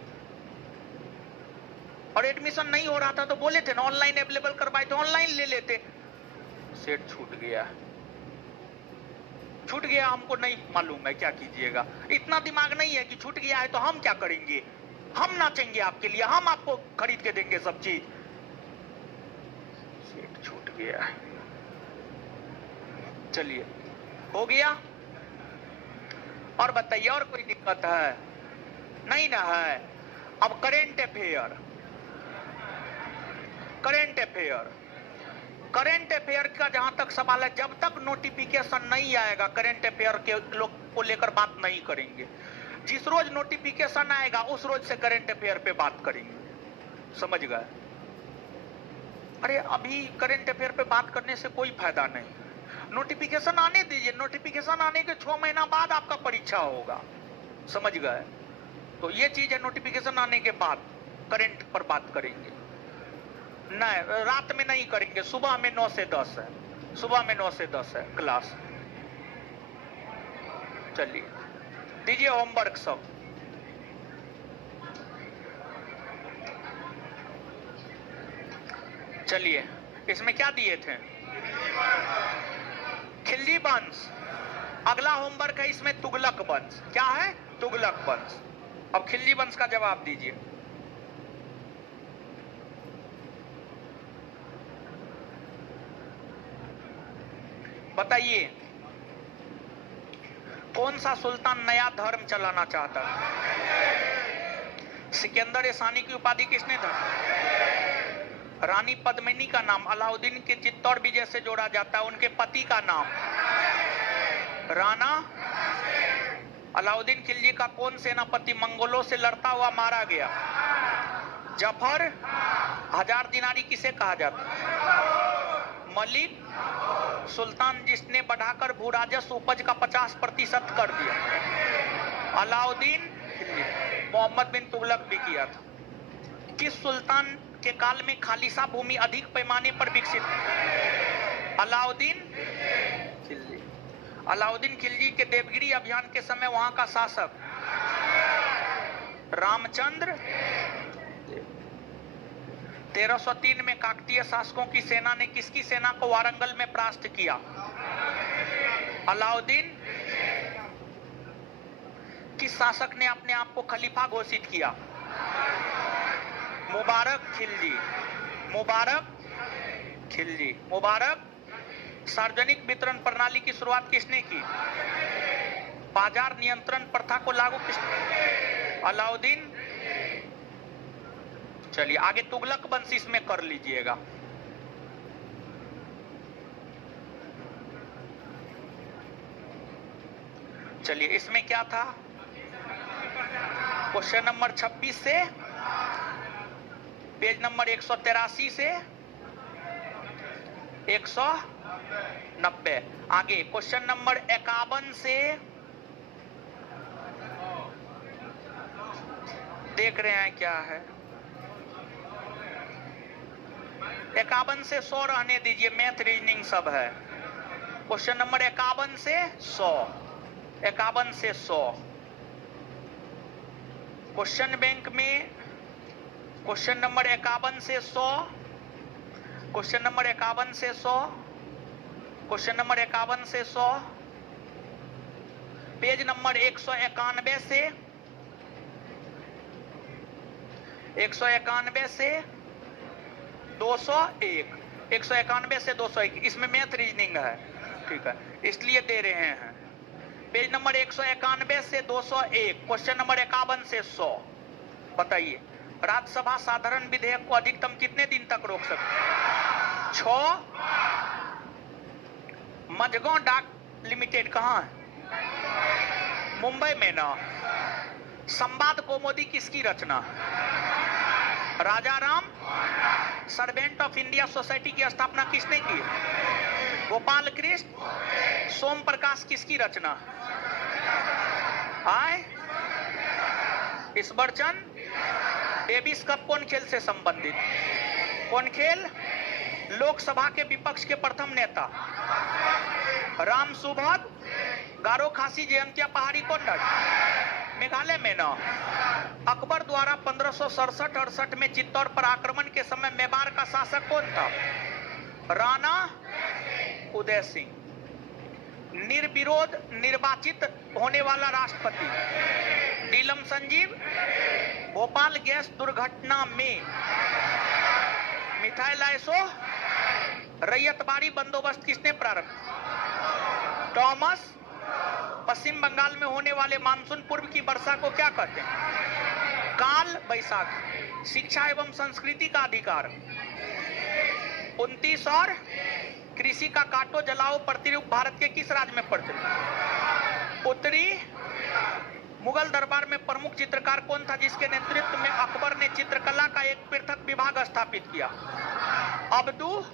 और एडमिशन नहीं हो रहा था तो बोले थे ना ऑनलाइन अवेलेबल करवाए तो ऑनलाइन ले लेते। सेट छूट गया, छूट गया, हमको नहीं मालूम है, क्या कीजिएगा। इतना दिमाग नहीं है कि छूट गया है तो हम क्या करेंगे, हम नाचेंगे आपके लिए, हम आपको खरीद के देंगे सब चीज। सेट छूट गया, चलिए हो गया। और बताइए और कोई दिक्कत है? नहीं ना है। अब current affair, current affair, current affair का जहां तक सवाल है, जब तक नोटिफिकेशन नहीं आएगा करेंट अफेयर के लोग को लेकर बात नहीं करेंगे। जिस रोज नोटिफिकेशन आएगा उस रोज से करेंट अफेयर पे बात करेंगे, समझ गए। अरे अभी करेंट अफेयर पे बात करने से कोई फायदा नहीं, नोटिफिकेशन आने दीजिए, नोटिफिकेशन आने के 6 महीना बाद आपका परीक्षा होगा, समझ गए। तो ये चीज है, नोटिफिकेशन आने के बाद करेंट पर बात करेंगे। नहीं, रात में नहीं करेंगे, सुबह में 9 से 10 है, सुबह में 9 से 10 है क्लास। चलिए दीजिए होमवर्क सब। चलिए इसमें क्या दिए थे, खिल्ली वंश। अगला होमवर्क है इसमें तुगलक वंश। क्या है? तुगलक वंश। अब खिल्ली वंश का जवाब दीजिए। बताइए कौन सा सुल्तान नया धर्म चलाना चाहता है? सिकंदर सानी की उपाधि किसने था? रानी पद्मिनी का नाम अलाउद्दीन के चित्तौड़ विजय से जोड़ा जाता है। उनके पति का नाम राणा। अलाउद्दीन खिलजी का कौन सेनापति मंगोलों से लड़ता हुआ मारा गया? जफर। हजार दिनारी किसे कहा जाता है? मलिक सुल्तान जिसने बढ़ाकर भू राजस्व उपज का 50% कर दिया। अलाउद्दीन खिलजी। मोहम्मद बिन तुगलक भी किया था। किस सुल्तान के काल में खालिसा भूमि अधिक पैमाने पर विकसित? अलाउद्दीन खिलजी। अलाउद्दीन खिलजी के देवगिरी अभियान के समय वहां का शासक रामचंद्र। 1303 में काकतीय शासकों की सेना ने किसकी सेना को वारंगल में परास्त किया? अलाउद्दीन। किस शासक ने अपने आप को खलीफा घोषित किया? मुबारक खिलजी। मुबारक खिलजी। मुबारक। सार्वजनिक वितरण प्रणाली की शुरुआत किसने की? बाजार नियंत्रण प्रथा को लागू किसने? अलाउद्दीन। चलिए आगे तुगलक वंश इसमें कर लीजिएगा। चलिए इसमें क्या था? क्वेश्चन नंबर 26 से पेज नंबर 183 से 190। आगे क्वेश्चन नंबर 51 से देख रहे हैं क्या है? 51 से 100 रहने दीजिए, मैथ रीजनिंग सब है। क्वेश्चन नंबर 51 से 100। 51 से 100 क्वेश्चन बैंक में क्वेश्चन नंबर 51 से 100। क्वेश्चन नंबर 51 से 100। क्वेश्चन नंबर 51 से 100 पेज नंबर 191 से 191 से 201। 191 से 201 इसमें मैथ रीजनिंग है, ठीक है, इसलिए दे रहे हैं। पेज नंबर 191 से 201 क्वेश्चन नंबर 51 से 100 बताइए, राज्यसभा साधारण विधेयक को अधिकतम कितने दिन तक रोक सकती है? 6। मझगांव डाक लिमिटेड कहां है? मुंबई में ना। संवाद कौमुदी किसकी रचना? Raja Ram. Servant of India Society की स्थापना किसने की? गोपाल कृष्ण। सोम प्रकाश किसकी रचना? आए ईश्वरचंद। डेविस कप कौन खेल से संबंधित? कौन खेल? लोकसभा के विपक्ष के प्रथम नेता राम सुभद। गारो खासी जयंतिया पहाड़ी कौन नट? मेघालय में ना। अकबर द्वारा 1567-68 में चित्तौड़ पर आक्रमण के समय मेवाड़ का शासक कौन था? राणा उदय सिंह। निर्विरोध निर्वाचित होने वाला राष्ट्रपति नीलम संजीव। भोपाल गैस दुर्घटना में मिथाइल आइसो रैयतबाड़ी बंदोबस्त किसने प्रारंभ? टॉमस। पश्चिम बंगाल में होने वाले मानसून पूर्व की वर्षा को क्या कहते हैं? काल बैसाखी। शिक्षा एवं संस्कृति का अधिकार 29 और कृषि का काटो जलाओ प्रतिरूप भारत के किस राज्य में प्रचलित? उत्तरी। मुगल दरबार में प्रमुख चित्रकार कौन था जिसके नेतृत्व में अकबर ने चित्रकला का एक पृथक विभाग स्थापित किया? अब्दू।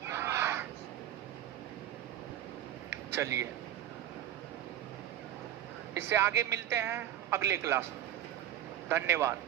चलिए इससे आगे मिलते हैं अगले क्लास में। धन्यवाद।